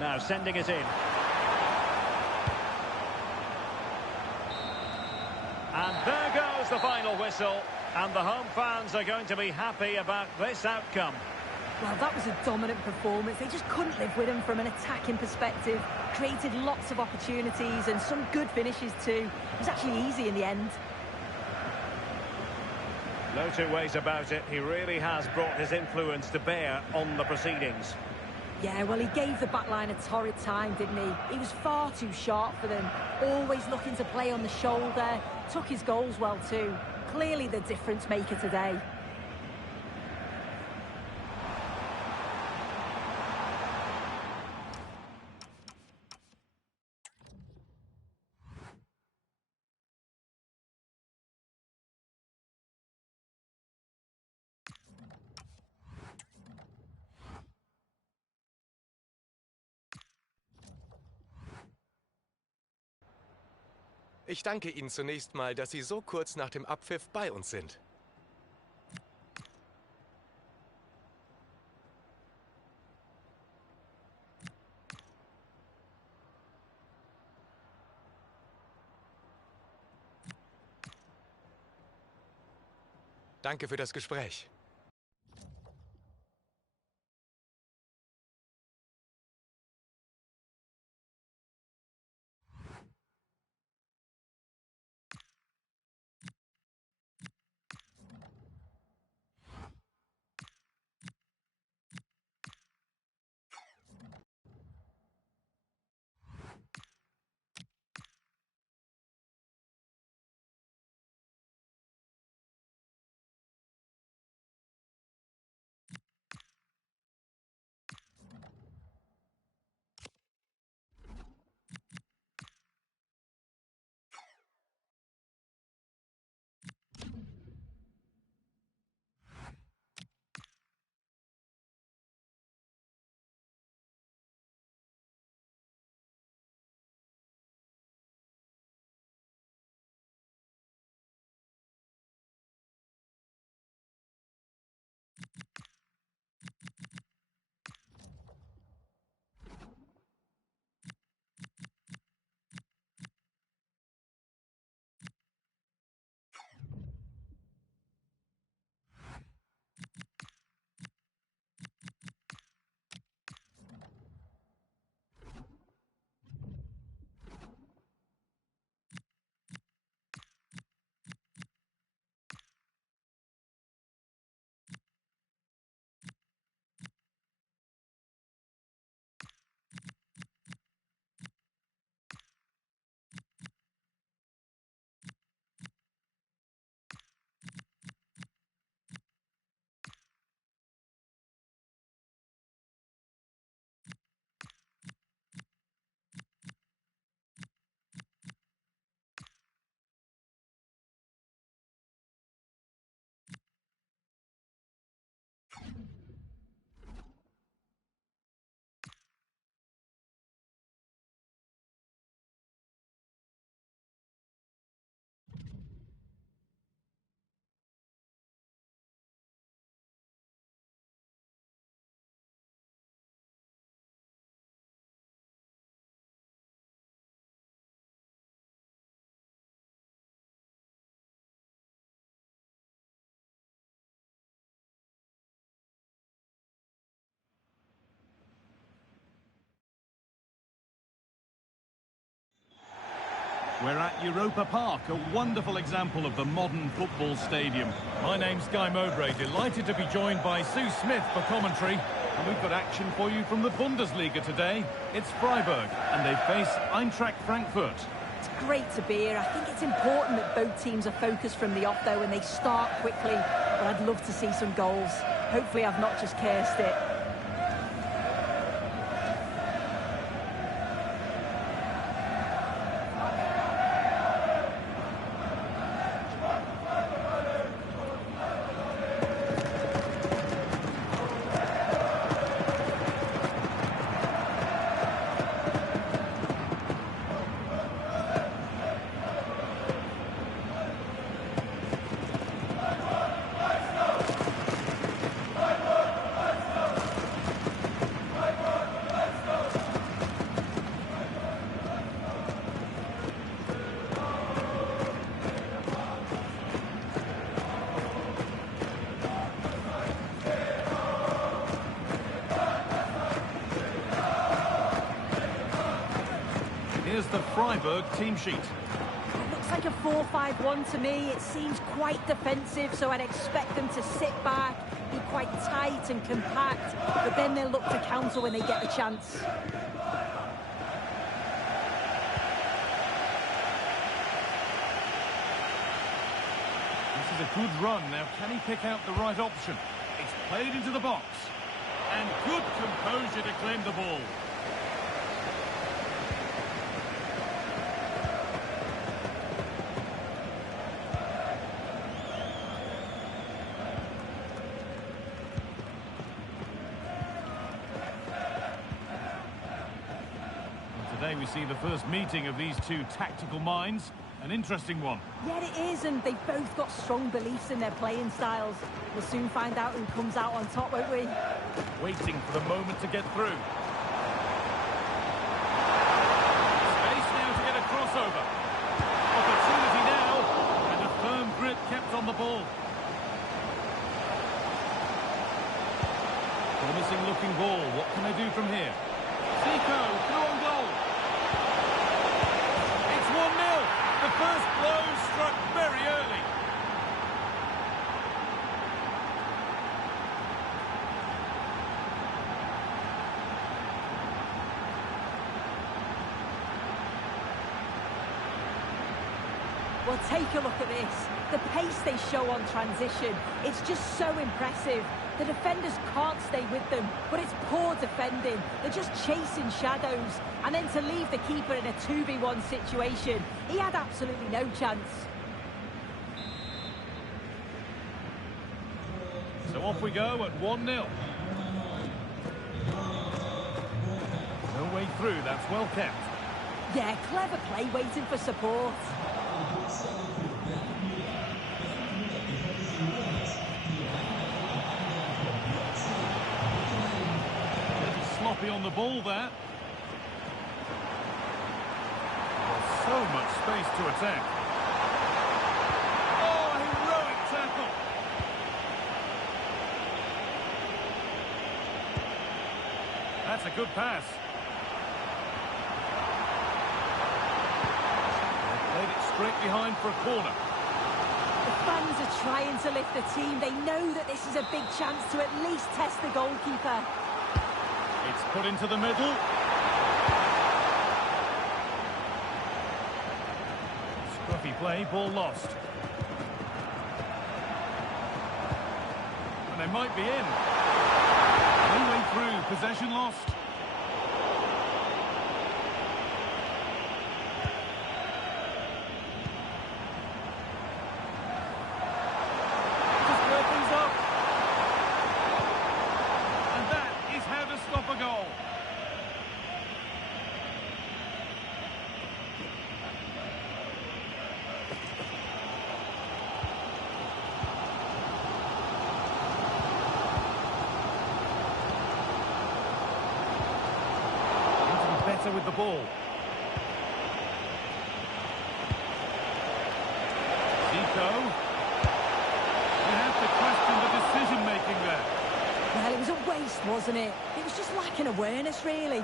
Now sending it in. And there goes the final whistle. And the home fans are going to be happy about this outcome. Well, that was a dominant performance. They just couldn't live with him from an attacking perspective. Created lots of opportunities and some good finishes too. It was actually easy in the end. No two ways about it. He really has brought his influence to bear on the proceedings. Yeah, well, he gave the backline a torrid time, didn't he? He was far too sharp for them. Always looking to play on the shoulder. Took his goals well too. Clearly the difference maker today. Ich danke Ihnen zunächst mal, dass Sie so kurz nach dem Abpfiff bei uns sind. Danke für das Gespräch. We're at Europa Park, a wonderful example of the modern football stadium. My name's Guy Mowbray, delighted to be joined by Sue Smith for commentary. And we've got action for you from the Bundesliga today. It's Freiburg, and they face Eintracht Frankfurt. It's great to be here. I think it's important that both teams are focused from the off, though, and they start quickly. But I'd love to see some goals. Hopefully I've not just cursed it. Here's the Freiburg team sheet. It looks like a 4-5-1 to me. It seems quite defensive, so I'd expect them to sit back, be quite tight and compact, but then they'll look to counter when they get the chance. This is a good run. Now, can he pick out the right option? It's played into the box. And good composure to claim the ball. Today we see the first meeting of these two tactical minds. An interesting one. Yeah, it is, and they've both got strong beliefs in their playing styles. We'll soon find out who comes out on top, won't we? Waiting for the moment to get through. Space now to get a crossover. Opportunity now, and a firm grip kept on the ball. Promising looking ball. What can they do from here? Zico, through on goal. It's 1-0. The first blow struck very early. Well, take a look at this. The pace they show on transition, it's just so impressive. The defenders can't stay with them, but it's poor defending. They're just chasing shadows. And then to leave the keeper in a 2v1 situation, he had absolutely no chance. So off we go at 1-0. No way through, that's well kept. Yeah, clever play waiting for support. Sloppy on the ball there. There's so much space to attack. Oh, heroic tackle. That's a good pass. They played it straight behind for a corner. The fans are trying to lift the team. They know that this is a big chance to at least test the goalkeeper. It's put into the middle. Scruffy play, ball lost. And they might be in. No way through, possession lost. Just square things up. And that is how to stop a goal. Better with the ball. Zico. You have to question the decision-making there. Well, it was a waste, wasn't it? It was just lacking awareness, really.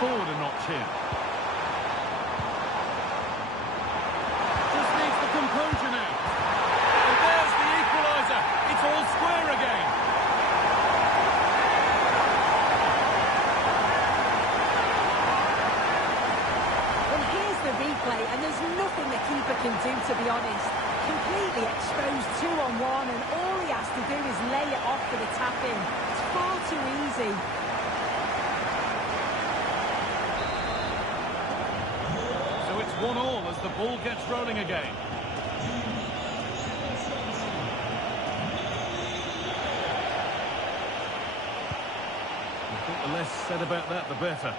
forward a notch here. Just needs the composure now. And there's the equaliser. It's all square again. Well, here's the replay, and there's nothing the keeper can do, to be honest. Completely exposed 2-on-1, and all he has to do is lay it off for the tap-in. It's far too easy. So it's 1-1 as the ball gets rolling again. I think the less said about that, the better.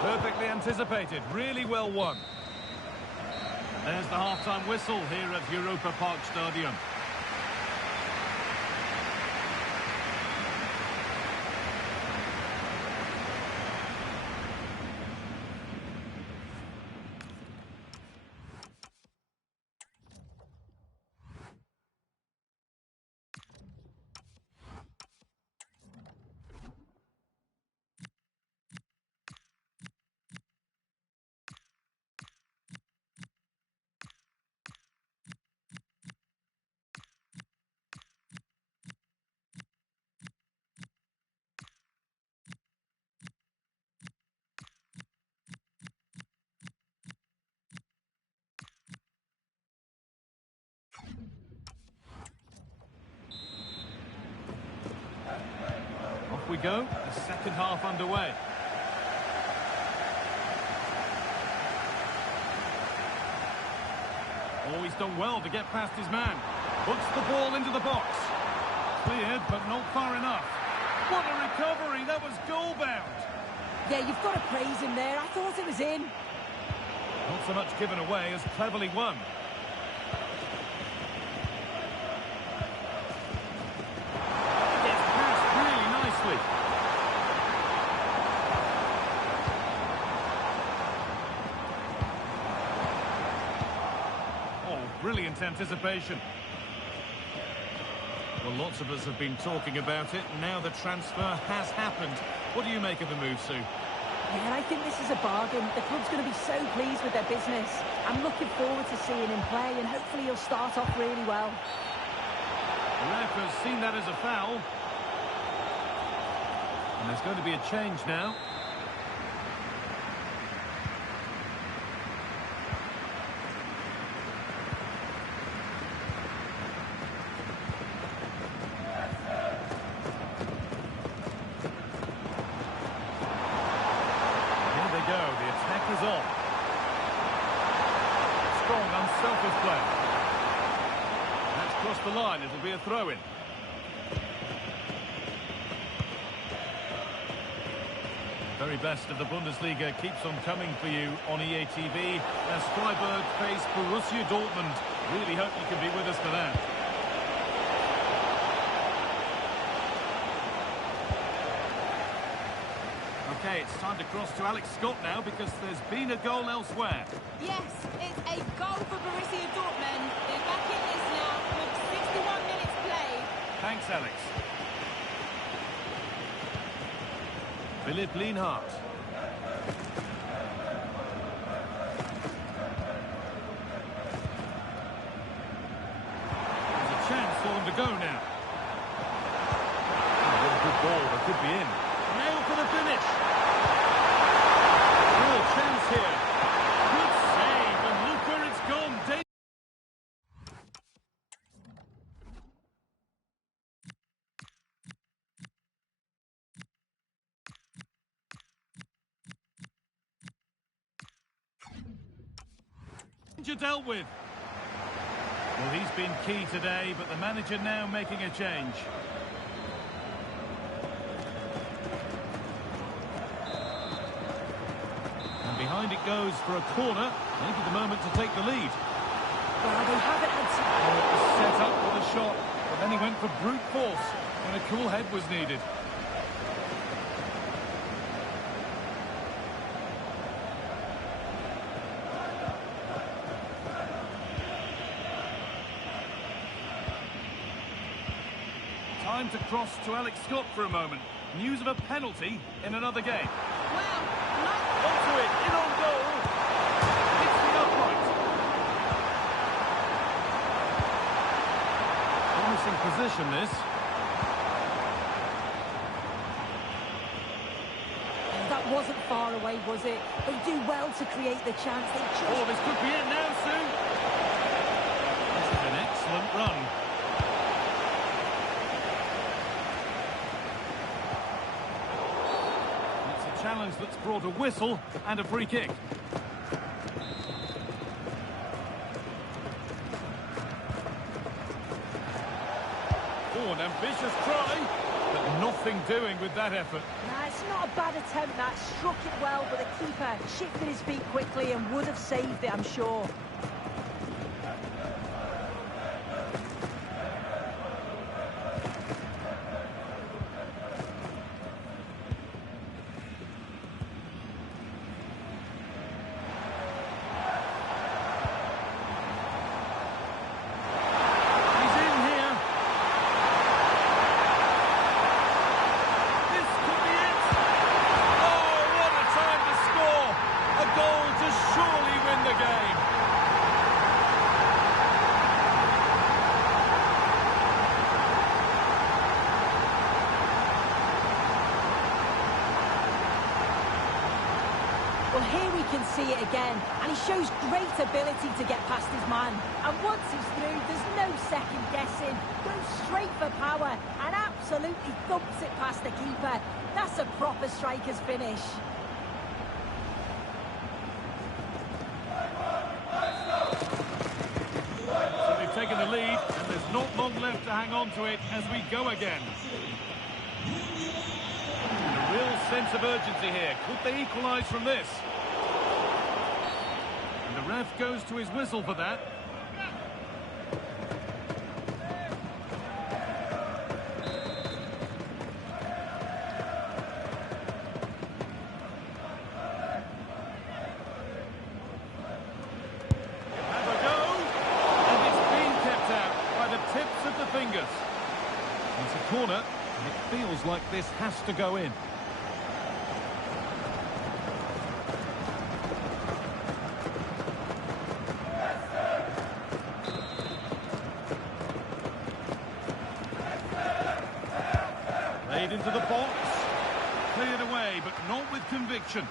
Perfectly anticipated, really well won. And there's the half-time whistle here at Europa Park Stadium. Off we go, the second half underway. Oh, he's done well to get past his man. Puts the ball into the box. Cleared, but not far enough. What a recovery, that was goal-bound. Yeah, you've got to praise him there. I thought it was in. Not so much given away as cleverly won. Gets passed really nicely. Oh, brilliant anticipation. Well, lots of us have been talking about it. Now the transfer has happened. What do you make of the move, Sue? Yeah, I think this is a bargain. The club's going to be so pleased with their business. I'm looking forward to seeing him play, and hopefully he'll start off really well. The ref has seen that as a foul. And there's going to be a change now. Is on. Strong, unselfish play. That's crossed the line. It'll be a throw-in. Very best of the Bundesliga keeps on coming for you on EA TV as Freiburg face Borussia Dortmund. Really hope you can be with us for that. Okay, it's time to cross to Alex Scott now because there's been a goal elsewhere. Yes, it's a goal for Borussia Dortmund. They're back in this now with 61 minutes played. Thanks, Alex. Philipp Lienhardt. There's a chance for them to go now. Oh, what a good ball. That could be in. Now for the finish. Real chance here. Good save, and look where it's gone. Danger dealt with. Well, he's been key today, but the manager now making a change. Behind it goes for a corner. Maybe the moment to take the lead. Well, they haven't had to... Oh, it was set up for the shot, but then he went for brute force when a cool head was needed. Time to cross to Alex Scott for a moment. News of a penalty in another game. Well, nice. Onto it, in on goal. It's the upright. Promising position, this. That wasn't far away, was it? They do well to create the chance. They just... Oh, this could be it now, Sue. This is an excellent run. Challenge that's brought a whistle and a free kick. Oh, an ambitious try, but nothing doing with that effort. Nah, it's not a bad attempt, that. Struck it well, but the keeper shifted his feet quickly and would have saved it, I'm sure. Well, here we can see it again, and he shows great ability to get past his man. And once he's through, there's no second guessing. Goes straight for power and absolutely thumps it past the keeper. That's a proper striker's finish. So they've taken the lead, and there's not long left to hang on to it as we go again. A real sense of urgency here. Could they equalise from this? And the ref goes to his whistle for that. Have a go, and it's been kept out by the tips of the fingers. It's a corner, and it feels like this has to go in. Played into the box, cleared away, but not with conviction.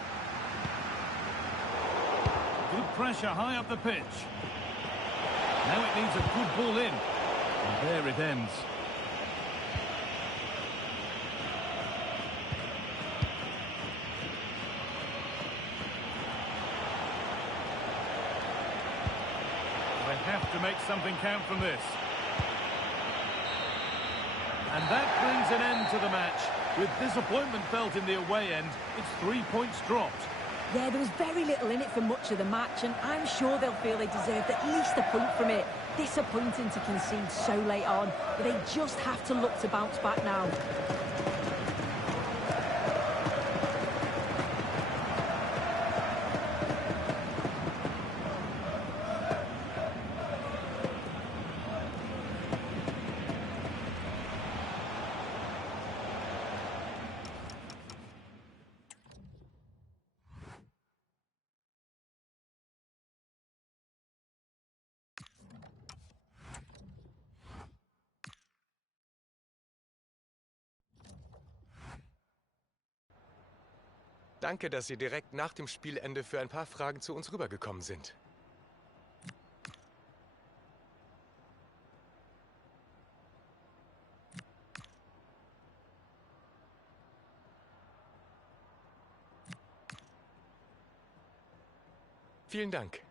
Good pressure high up the pitch. Now it needs a good ball in, and there it ends. They have to make something count from this. And that brings an end to the match. With disappointment felt in the away end, it's 3 points dropped. Yeah, there was very little in it for much of the match, and I'm sure they'll feel they deserved at least a point from it. Disappointing to concede so late on, but they just have to look to bounce back now. Danke, dass Sie direkt nach dem Spielende für ein paar Fragen zu uns rübergekommen sind. Vielen Dank.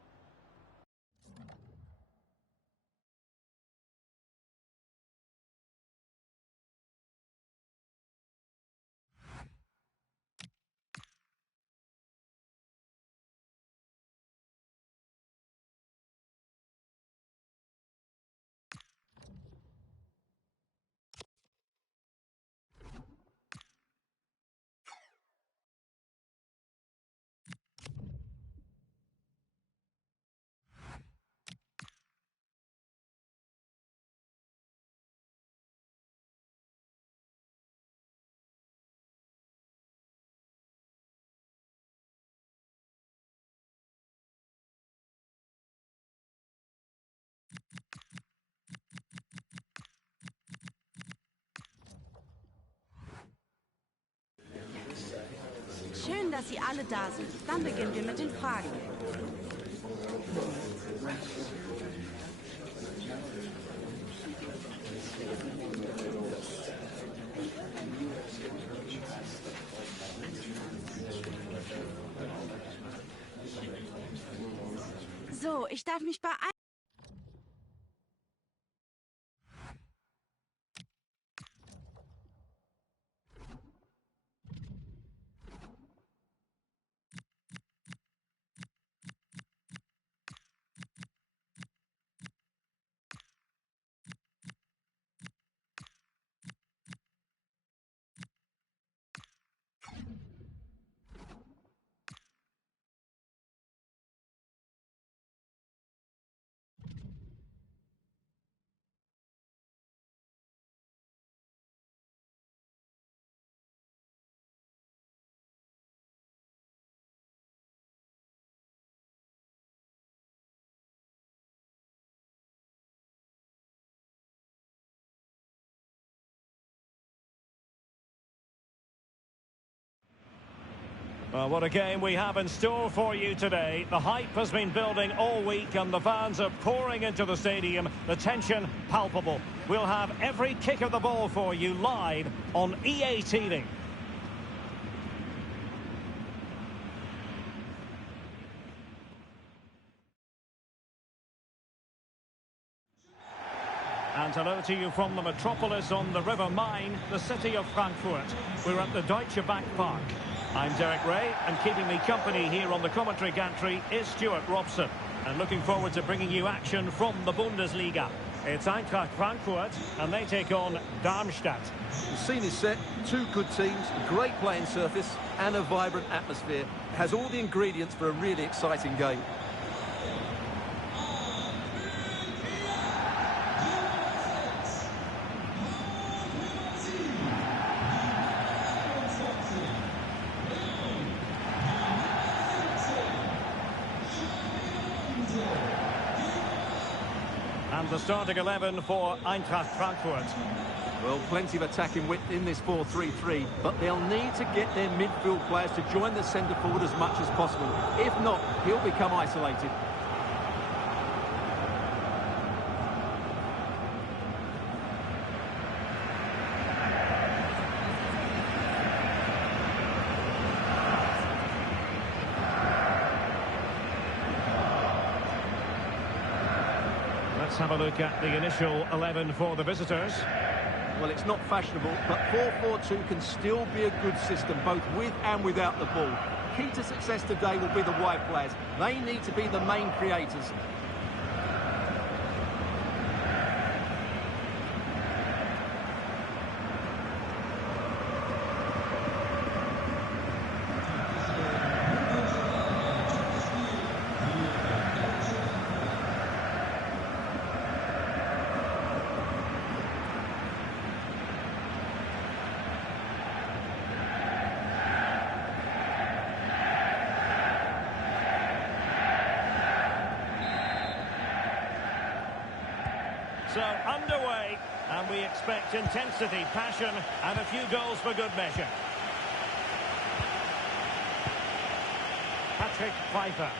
dass Sie alle da sind. Dann beginnen wir mit den Fragen. So, ich darf mich beeilen. Well, what a game we have in store for you today. The hype has been building all week and the fans are pouring into the stadium. The tension palpable. We'll have every kick of the ball for you live on EA TV. And hello to you from the metropolis on the River Main, the city of Frankfurt. We're at the Deutsche Bank Park. I'm Derek Ray, and keeping me company here on the commentary gantry is Stuart Robson. And looking forward to bringing you action from the Bundesliga. It's Eintracht Frankfurt, and they take on Darmstadt. The scene is set, two good teams, a great playing surface, and a vibrant atmosphere. It has all the ingredients for a really exciting game. And the starting 11 for Eintracht Frankfurt. Well, plenty of attacking width in this 4-3-3, but they'll need to get their midfield players to join the centre forward as much as possible. If not, he'll become isolated. Let's have a look at the initial 11 for the visitors. Well, it's not fashionable, but 4-4-2 can still be a good system, both with and without the ball. Key to success today will be the wide players. They need to be the main creators. So underway, and we expect intensity, passion, and a few goals for good measure. Patrick Pfeiffer.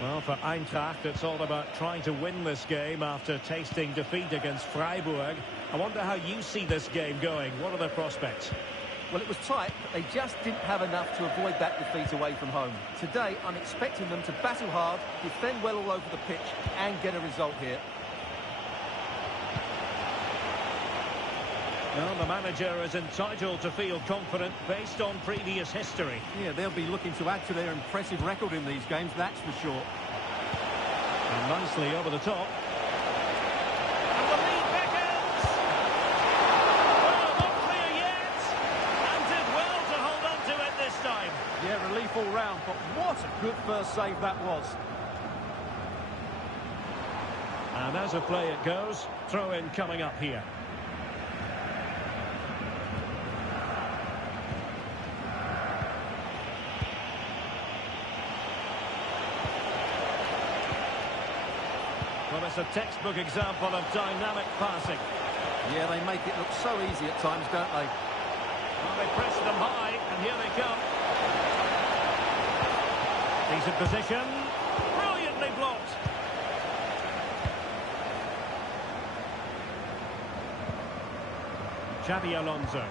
Well, for Eintracht, it's all about trying to win this game after tasting defeat against Freiburg. I wonder how you see this game going. What are the prospects? Well, it was tight, but they just didn't have enough to avoid that defeat away from home. Today, I'm expecting them to battle hard, defend well all over the pitch, and get a result here. Well, the manager is entitled to feel confident based on previous history. Yeah, they'll be looking to add to their impressive record in these games, that's for sure. And nicely over the top. And the lead beckons! Well, not clear yet! And did well to hold on to it this time. Yeah, relief all round, but what a good first save that was. And as a play it goes, throw-in coming up here. Well, it's a textbook example of dynamic passing. Yeah, they make it look so easy at times, don't they? Well, they press them high, and here they come. Decent position. Brilliantly blocked. Xabi Alonso.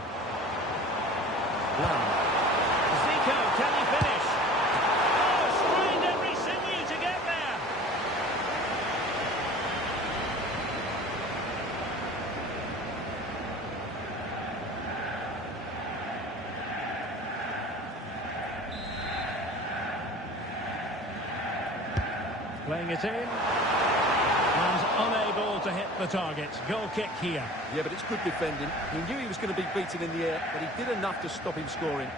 Zico, can he finish? Oh, strained every sinew to get there. Playing it in. And unable to hit the target. Goal kick here. Yeah, but it's good defending. He knew he was going to be beaten in the air, but he did enough to stop him scoring.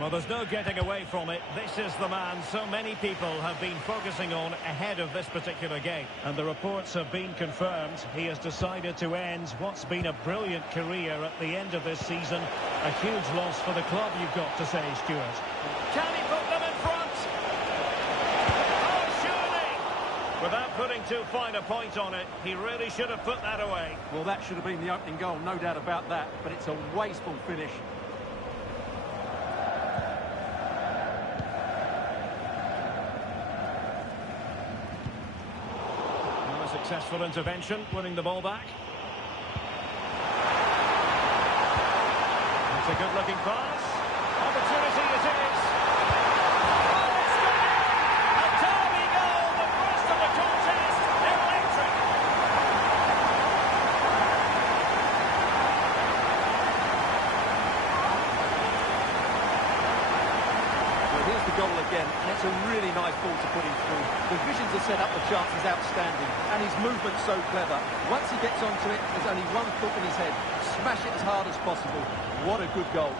Well, there's no getting away from it. This is the man so many people have been focusing on ahead of this particular game. And the reports have been confirmed. He has decided to end what's been a brilliant career at the end of this season. A huge loss for the club, you've got to say, Stuart. Can he put them in front? Oh, surely! Without putting too fine a point on it, he really should have put that away. Well, that should have been the opening goal, no doubt about that. But it's a wasteful finish. Successful intervention, winning the ball back. It's a good-looking pass. Opportunity it is. Oh, it's got it! A derby goal, the first of the contest. Electric. Well, here's the goal again, and it's a really nice ball to put him through. The vision to set up the chance is outstanding, and his movement's so clever. Once he gets onto it, there's only one foot in his head. Smash it as hard as possible. What a good goal.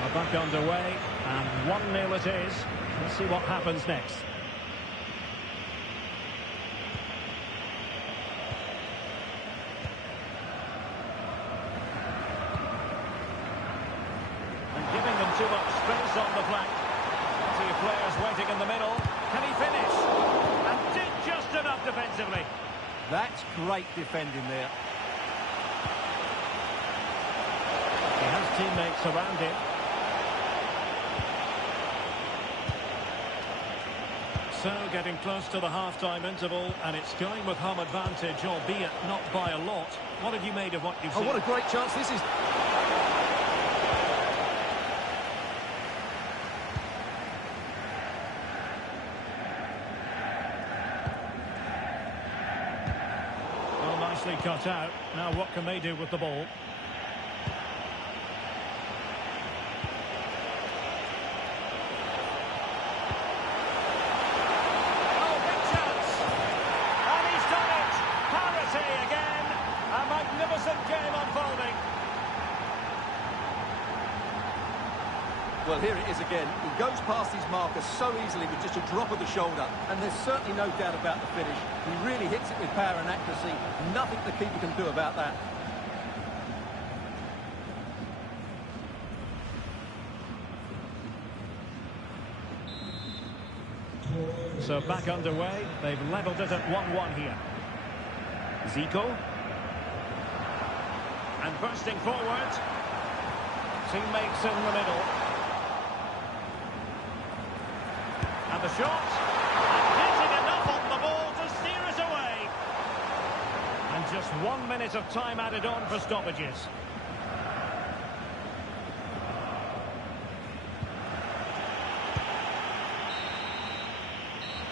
We're back underway, and 1-0 it is. Let's see what happens next. Giving them too much space on the flank. Plenty of players waiting in the middle. Can he finish? And did just enough defensively. That's great defending there. He has teammates around him. So getting close to the half-time interval, and it's going with home advantage, albeit not by a lot. What have you made of what you've seen? Oh, what a great chance this is. Nicely cut out. Now what can they do with the ball? Oh, big chance! And he's done it! Parity again! A magnificent game unfolding. Well, here it is again. He goes past his marker so easily with just a drop of the shoulder. And there's certainly no doubt about the finish. He really hits it with power and accuracy. Nothing the keeper can do about that. So back underway. They've levelled it at 1-1 here. Zico. And bursting forward. Teammates in the middle. And the shot. And hitting enough on the ball to steer it away. And just 1 minute of time added on for stoppages.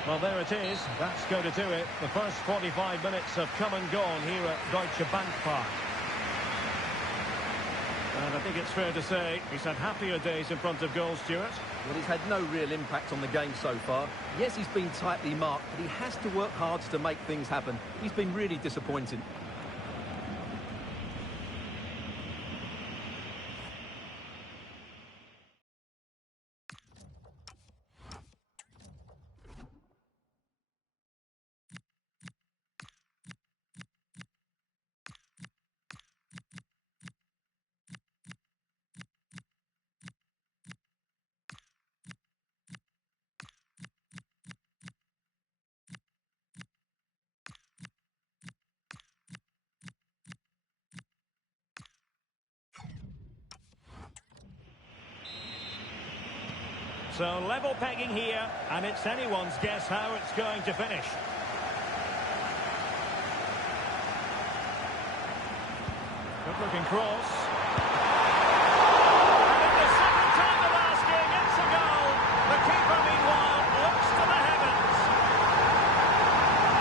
Well, there it is. That's going to do it. The first 45 minutes have come and gone here at Deutsche Bank Park. And I think it's fair to say he's had happier days in front of goal, Stuart. Well, he's had no real impact on the game so far. Yes, he's been tightly marked, but he has to work hard to make things happen. He's been really disappointing. So level pegging here, and it's anyone's guess how it's going to finish. Good looking cross. And in the second time of asking, it's a goal. The keeper, meanwhile, looks to the heavens.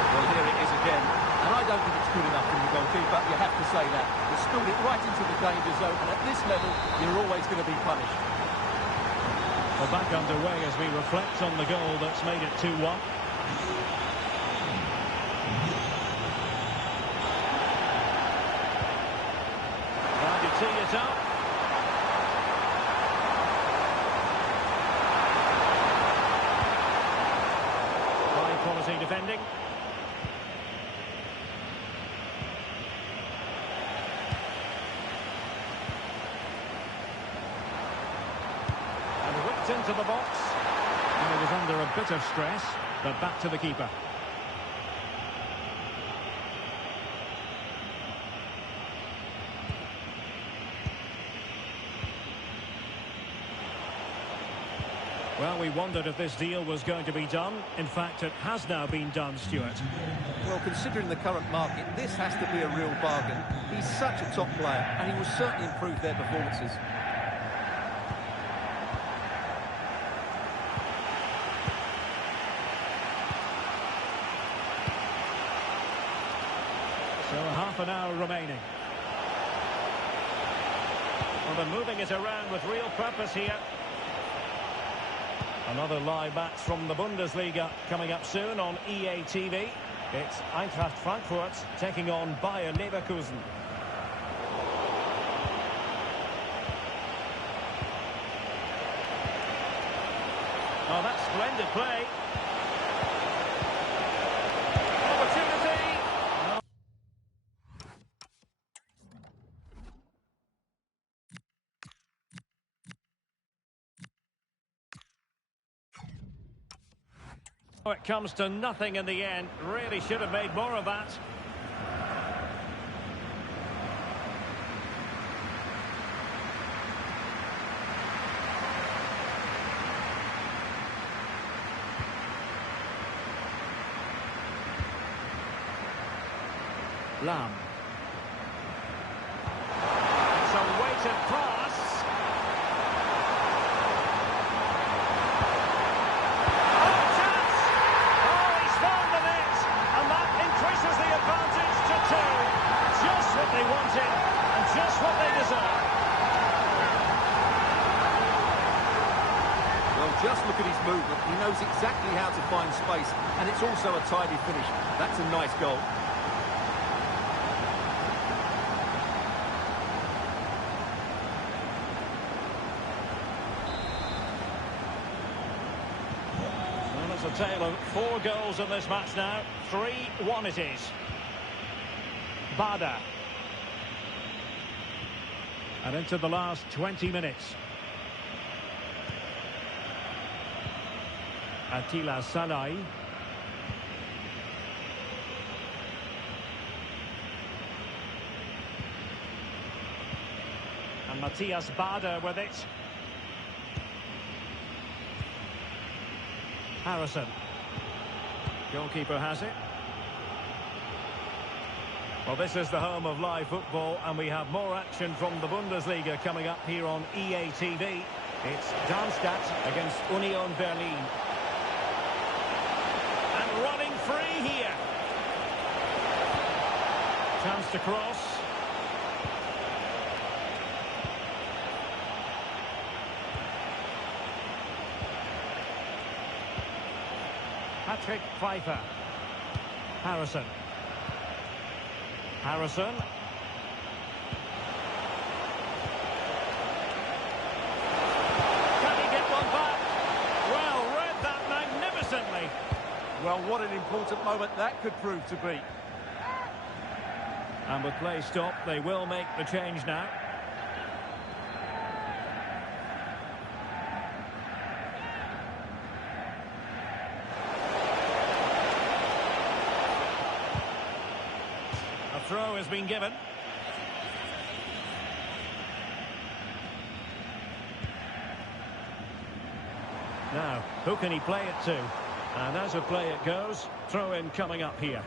Well, here it is again. And I don't think it's good enough from the goalkeeper. You have to say that. He schooled it right into the danger zone, and at this level, you're always going to be punished. Well, back underway as we reflect on the goal that's made it 2-1. Now to tee it up. High quality defending. Into the box, and he was under a bit of stress, but back to the keeper. Well, we wondered if this deal was going to be done. In fact, it has now been done, Stuart. Well, considering the current market, this has to be a real bargain. He's such a top player, and he will certainly improve their performances. So half an hour remaining. Well, they're moving it around with real purpose here. Another live match from the Bundesliga coming up soon on EA TV. It's Eintracht Frankfurt taking on Bayer Leverkusen. Oh, that's splendid play. Opportunity. Oh, it comes to nothing in the end. Really should have made more of that. Lam. It's a weighted pass. Oh, chance! Oh, he's found the net, and that increases the advantage to 2. Just what they wanted, and just what they deserve. Well, just look at his movement. He knows exactly how to find space, and it's also a tidy finish. That's a nice goal. A tale of 4 goals in this match now. 3-1 it is. Bada. And into the last 20 minutes. Attila Salai. And Matthias Bada with it. Harrison. Goalkeeper has it. Well, this is the home of live football, and we have more action from the Bundesliga coming up here on EA TV. It's Darmstadt against Union Berlin. And running free here. Chance to cross. Patrick Pfeiffer. Harrison. Harrison. Can he get one back? Well, read that magnificently. Well, what an important moment that could prove to be. And with play stopped, they will make the change now. A throw has been given. Now, who can he play it to? And as a play it goes, throw-in coming up here.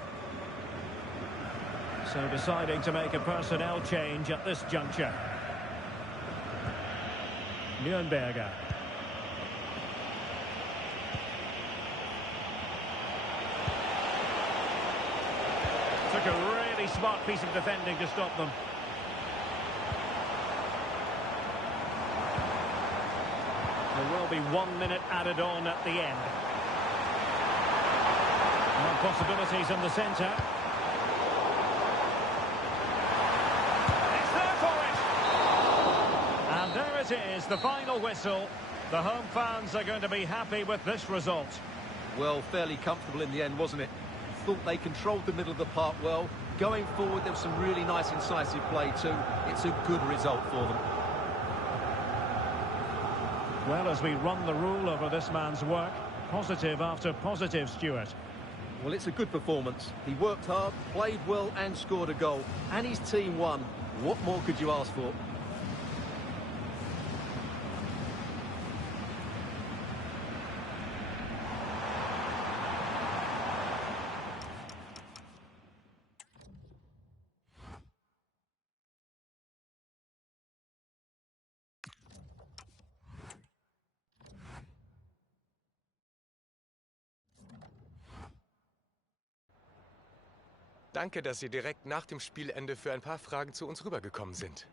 So deciding to make a personnel change at this juncture. Nürnberger. Took a really smart piece of defending to stop them. There will be 1 minute added on at the end. More possibilities in the centre. It's there for it! And there it is, the final whistle. The home fans are going to be happy with this result. Well, fairly comfortable in the end, wasn't it? Thought they controlled the middle of the park well. Going forward, there was some really nice incisive play too. It's a good result for them. Well, as we run the rule over this man's work, positive after positive, Stuart. Well, it's a good performance. He worked hard, played well and scored a goal. And his team won. What more could you ask for? Danke, dass Sie direkt nach dem Spielende für ein paar Fragen zu uns rübergekommen sind.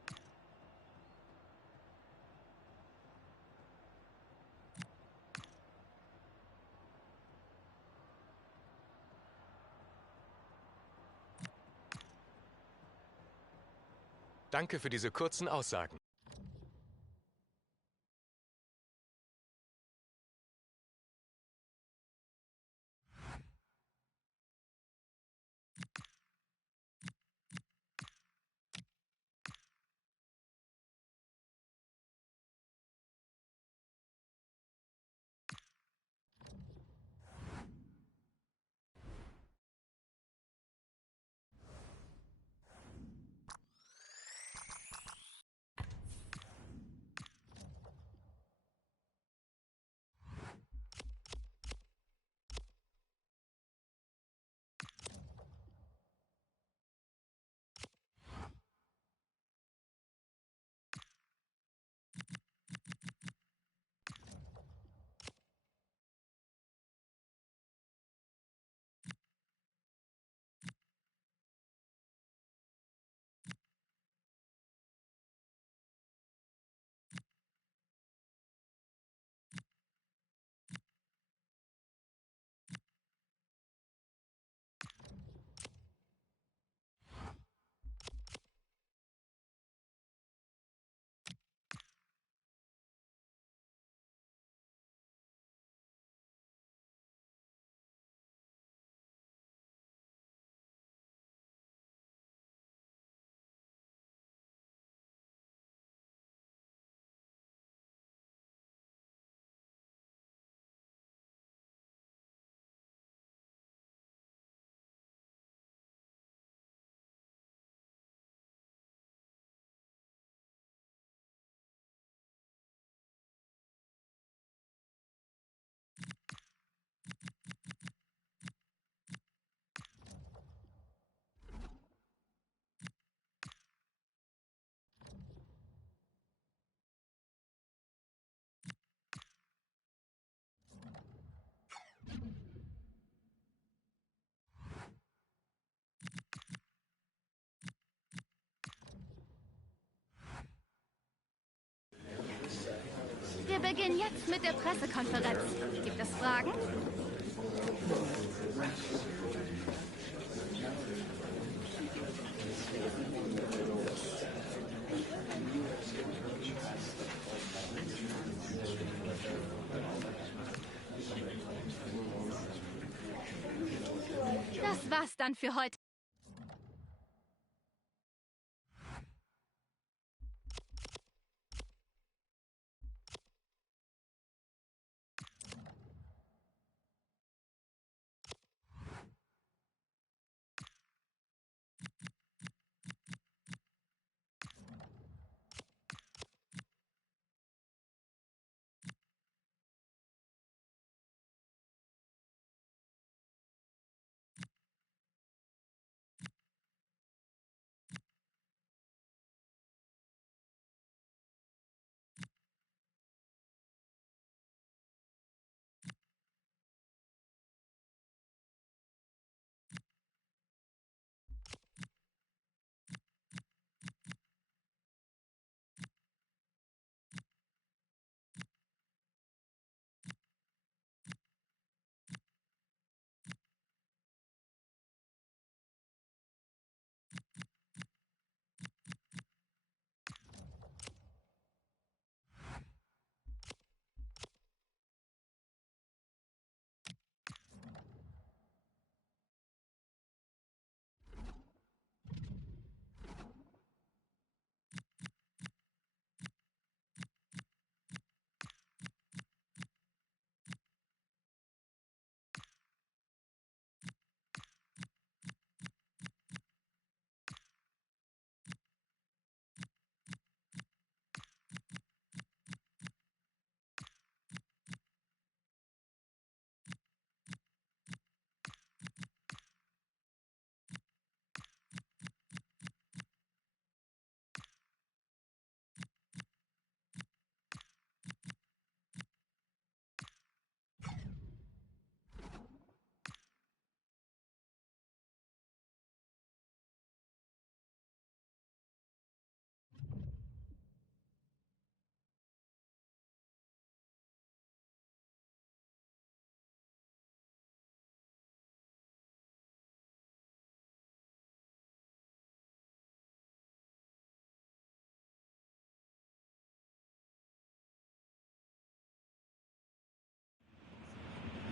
Danke für diese kurzen Aussagen. Wir beginnen jetzt mit der Pressekonferenz. Gibt es Fragen? Das war's dann für heute.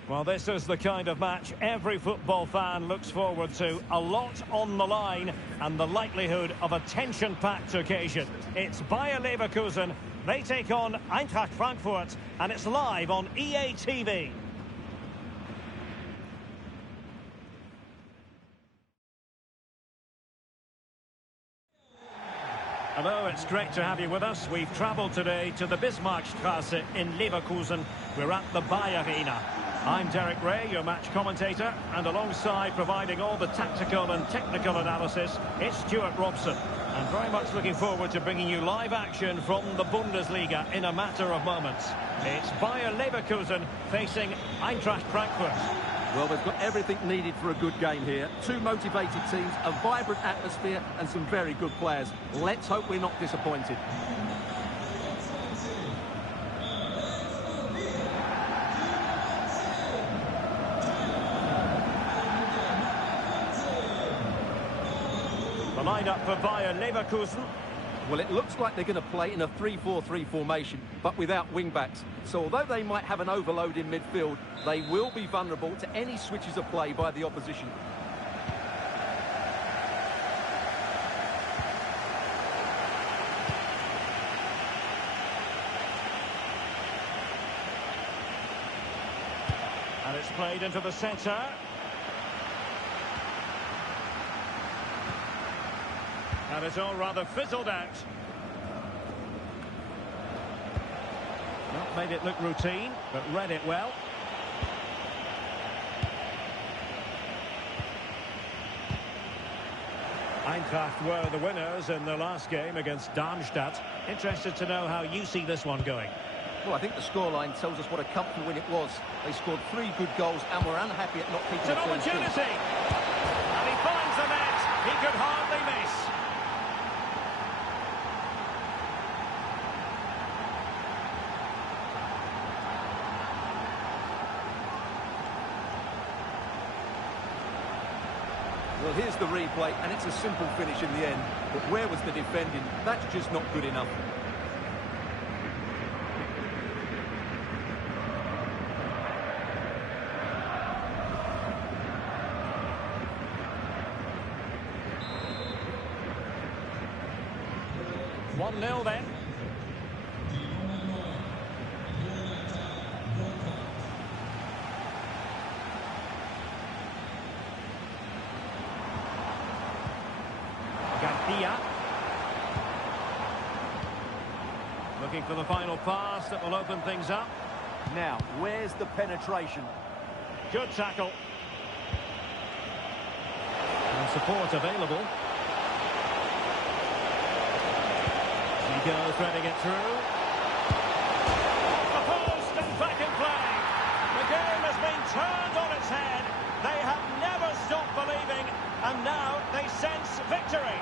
Well, this is the kind of match every football fan looks forward to. A lot on the line and the likelihood of a tension-packed occasion. It's Bayer Leverkusen. They take on Eintracht Frankfurt, and it's live on EA TV. Hello, it's great to have you with us. We've travelled today to the Bismarckstraße in Leverkusen. We're at the Bayer Arena. I'm Derek Ray, your match commentator, and alongside providing all the tactical and technical analysis, it's Stuart Robson. I'm very much looking forward to bringing you live action from the Bundesliga in a matter of moments. It's Bayer Leverkusen facing Eintracht Frankfurt. Well, they've got everything needed for a good game here. Two motivated teams, a vibrant atmosphere, and some very good players. Let's hope we're not disappointed. The lineup for Bayer Leverkusen. Well, it looks like they're going to play in a 3-4-3 formation, but without wing-backs. So although they might have an overload in midfield, they will be vulnerable to any switches of play by the opposition. And it's played into the centre. And it's all rather fizzled out. Not made it look routine, but read it well. Eintracht were the winners in the last game against Darmstadt. Interested to know how you see this one going. Well, I think the scoreline tells us what a comfortable win it was. They scored 3 good goals and were unhappy at not keeping It's an opportunity! And he finds the net. He could hardly miss. Well, here's the replay, and it's a simple finish in the end. But where was the defending? That's just not good enough. One 0 then. Looking for the final pass that will open things up. Now, where's the penetration? Good tackle. And support available. Zico threading it through. Off the post and back in play. The game has been turned on its head. They have never stopped believing, and now they sense victory.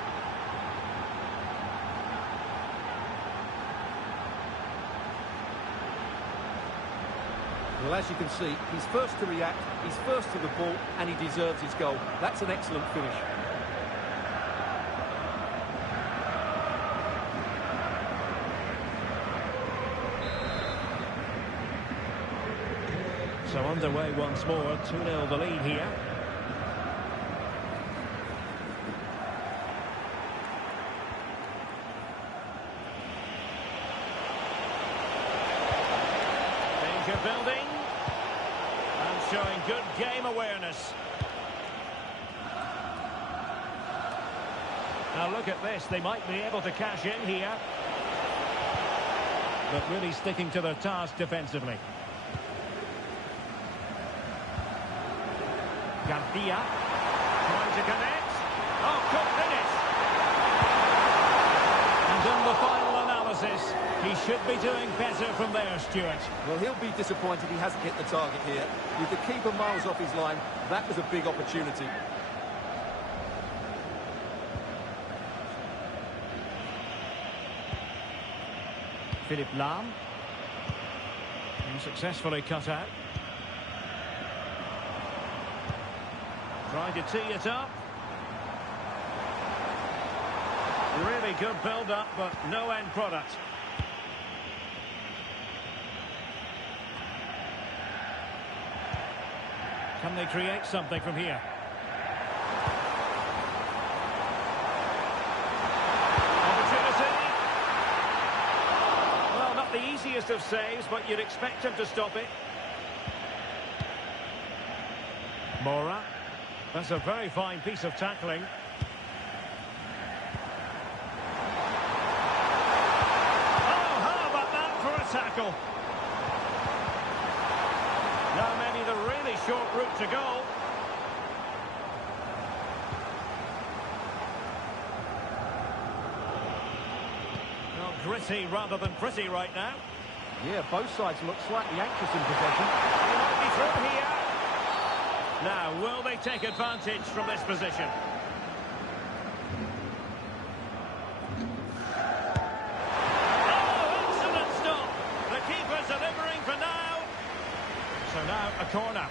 Well, as you can see, he's first to react, he's first to the ball, and he deserves his goal. That's an excellent finish. So underway once more, 2-0 the lead here. Danger building. And showing good game awareness. Now look at this, they might be able to cash in here. But really sticking to their task defensively. Garcia trying to connect. Oh, good finish. And in the final analysis, he should be doing better from there, Stuart. Well, he'll be disappointed he hasn't hit the target here. With the keeper miles off his line, that was a big opportunity. Philipp Lahm. Successfully cut out. Trying to tee it up. Really good build-up, but no end product. Can they create something from here? Opportunity. Well, not the easiest of saves, but you'd expect him to stop it. Mora. That's a very fine piece of tackling. Oh, how about that for a tackle? Now maybe the really short route to go. Well, gritty rather than pretty right now. Yeah, both sides look slightly anxious in possession. He might be through here. Now, will they take advantage from this position? Oh, excellent stop. The keeper's delivering for now. So now a corner.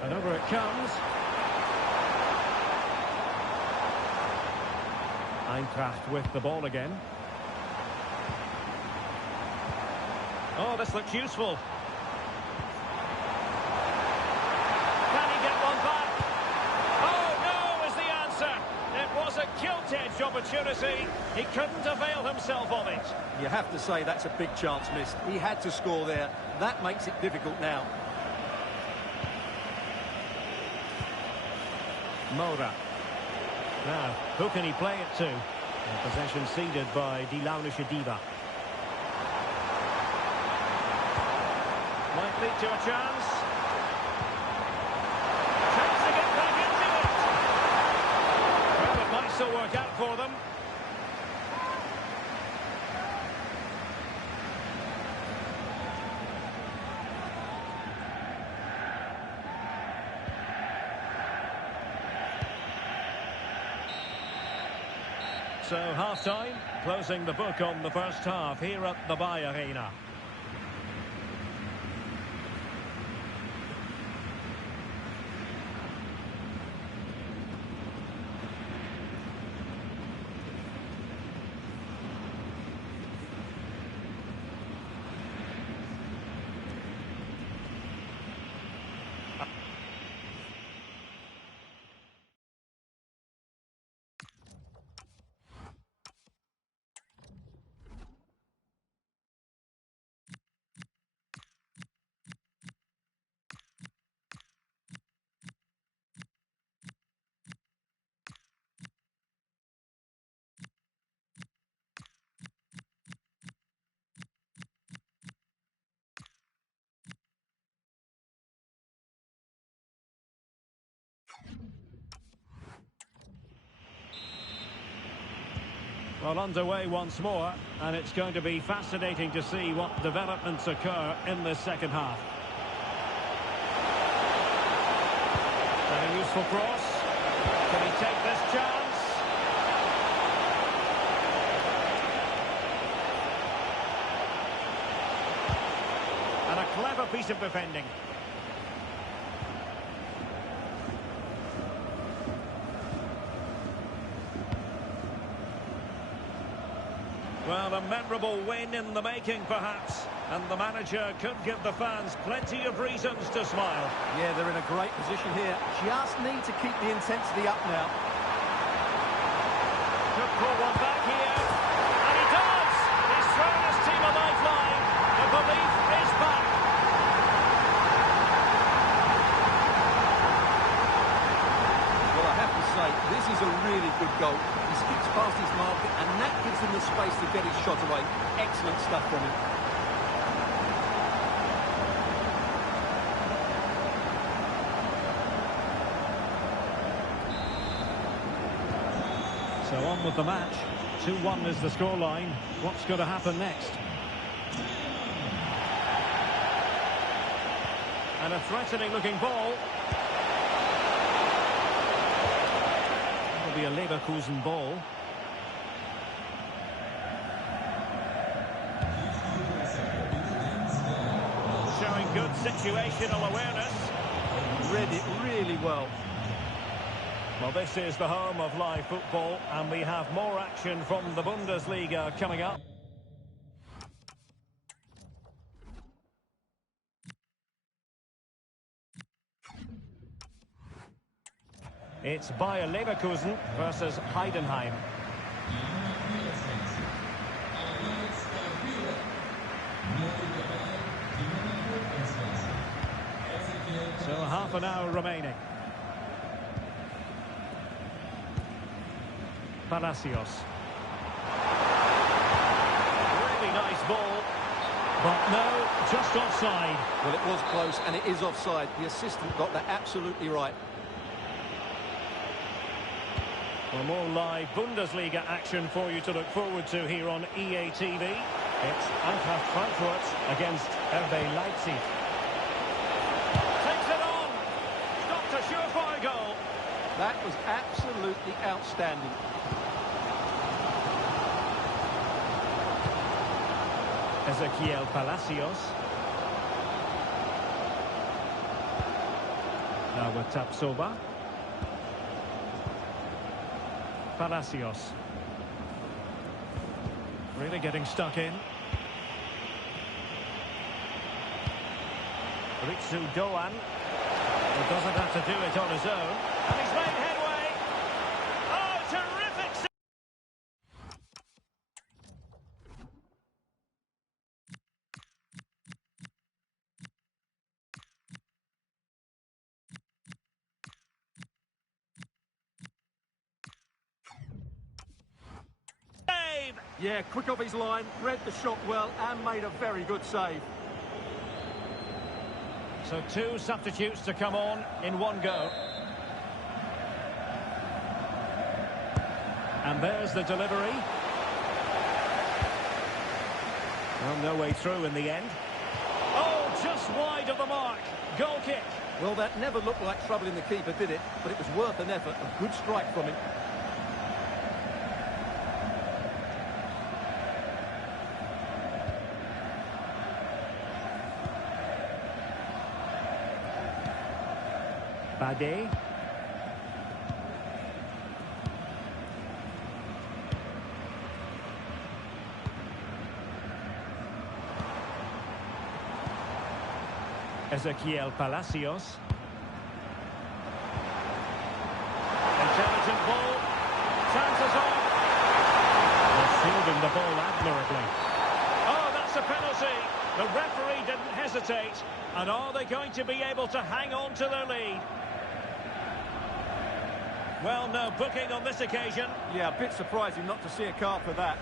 And over it comes. Eintrachht with the ball again. Oh, this looks useful. Can he get one back? Oh, no, is the answer. It was a gilt-edged opportunity. He couldn't avail himself of it. You have to say that's a big chance missed. He had to score there. That makes it difficult now. Mora. Now, who can he play it to? And possession ceded by Die Launische Diva. Might lead to a chance. Chance to get back into it. Well, it might still work out for them. So half-time, closing the book on the first half here at the Bay Arena. Well, underway once more, and it's going to be fascinating to see what developments occur in this second half. And a useful cross. Can he take this chance? And a clever piece of defending. Well, a memorable win in the making, perhaps. And the manager could give the fans plenty of reasons to smile. Yeah, they're in a great position here. Just need to keep the intensity up now. Could pull one back here. And he does! He's thrown his team a lifeline. The belief is back. Well, I have to say, this is a really good goal. He skips past his marker, and that gives him the space to get his shot away. Excellent stuff from him. So on with the match. 2-1 is the scoreline. What's going to happen next? And a threatening-looking ball. It'll be a Leverkusen ball. Showing good situational awareness. Read it really well. Well, this is the home of live football, and we have more action from the Bundesliga coming up. It's Bayer Leverkusen versus Heidenheim. So half an hour remaining. Palacios. Really nice ball. But no, just offside. Well, it was close, and it is offside. The assistant got that absolutely right. Well, more live Bundesliga action for you to look forward to here on EA TV. It's Eintracht Frankfurt against RB Leipzig. Takes it on. Stopped a surefire goal. That was absolutely outstanding. Ezequiel Palacios. Now with Tapsoba. Palacios. Really getting stuck in. Ritsu Doan. He doesn't have to do it on his own. And he's made headway. Oh, terrific! Yeah, quick off his line, read the shot well and made a very good save. So two substitutes to come on in one go. And there's the delivery. Well, no way through in the end. Oh, just wide of the mark. Goal kick. Well, that never looked like troubling the keeper, did it? But it was worth an effort. A good strike from him. Bade. Ezequiel Palacios. Intelligent ball. Chances on. They're shielding the ball admirably. Oh, that's a penalty. The referee didn't hesitate. And are they going to be able to hang on to their lead? Well, no booking on this occasion. Yeah, a bit surprising not to see a card for that.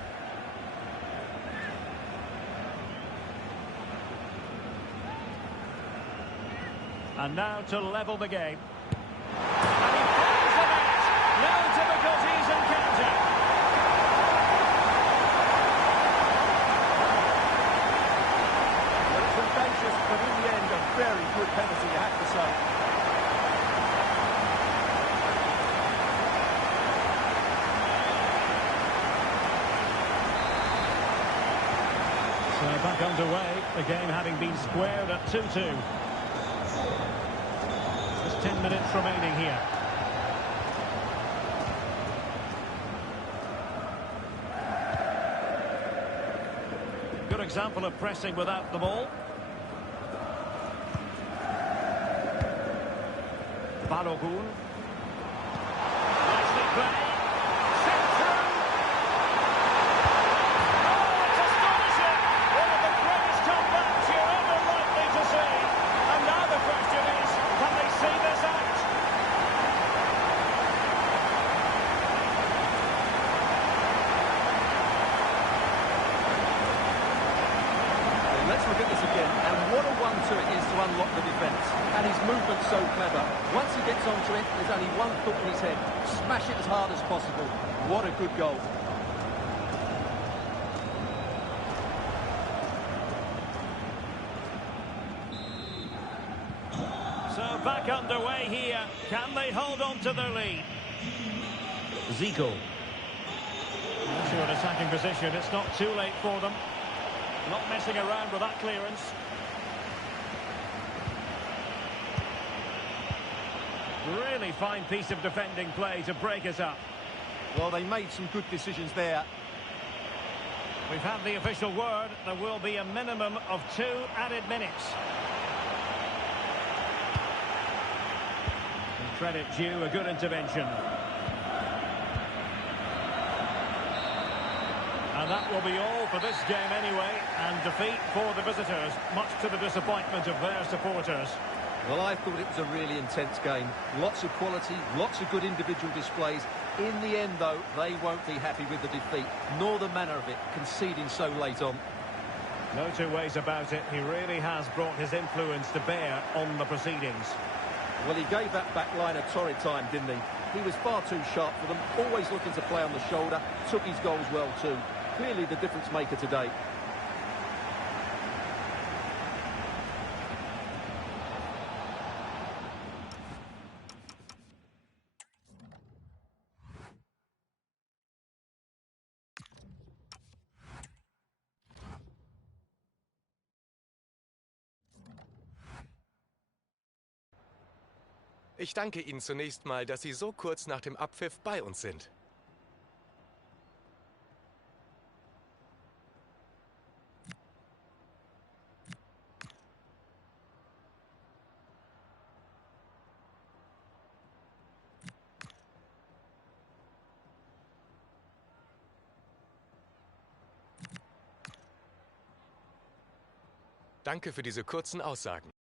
And now to level the game. And he finds the net. No difficulties encountered. Well, it's audacious, but in the end, a very good penalty, you have to say. So back underway, the game having been squared at 2-2. Just 10 minutes remaining here. Good example of pressing without the ball. Balogun. Nicely played. Look at this again, and what a one-two it is to unlock the defence. And his movement's so clever. Once he gets onto it, there's only one thought in his head. Smash it as hard as possible. What a good goal. So back underway here. Can they hold on to their lead? Zico. Into an attacking position. It's not too late for them. Not messing around with that clearance. Really fine piece of defending play to break us up. Well, they made some good decisions there. We've had the official word. There will be a minimum of 2 added minutes. And credit due, a good intervention. And that will be all for this game anyway. And defeat for the visitors, much to the disappointment of their supporters. Well, I thought it was a really intense game. Lots of quality, lots of good individual displays. In the end, though, they won't be happy with the defeat, nor the manner of it, conceding so late on. No two ways about it. He really has brought his influence to bear on the proceedings. Well, he gave that back line a torrid time, didn't he? He was far too sharp for them, always looking to play on the shoulder, took his goals well too. Clearly the difference maker today. Ich danke Ihnen zunächst mal, dass Sie so kurz nach dem Abpfiff bei uns sind. Danke für diese kurzen Aussagen.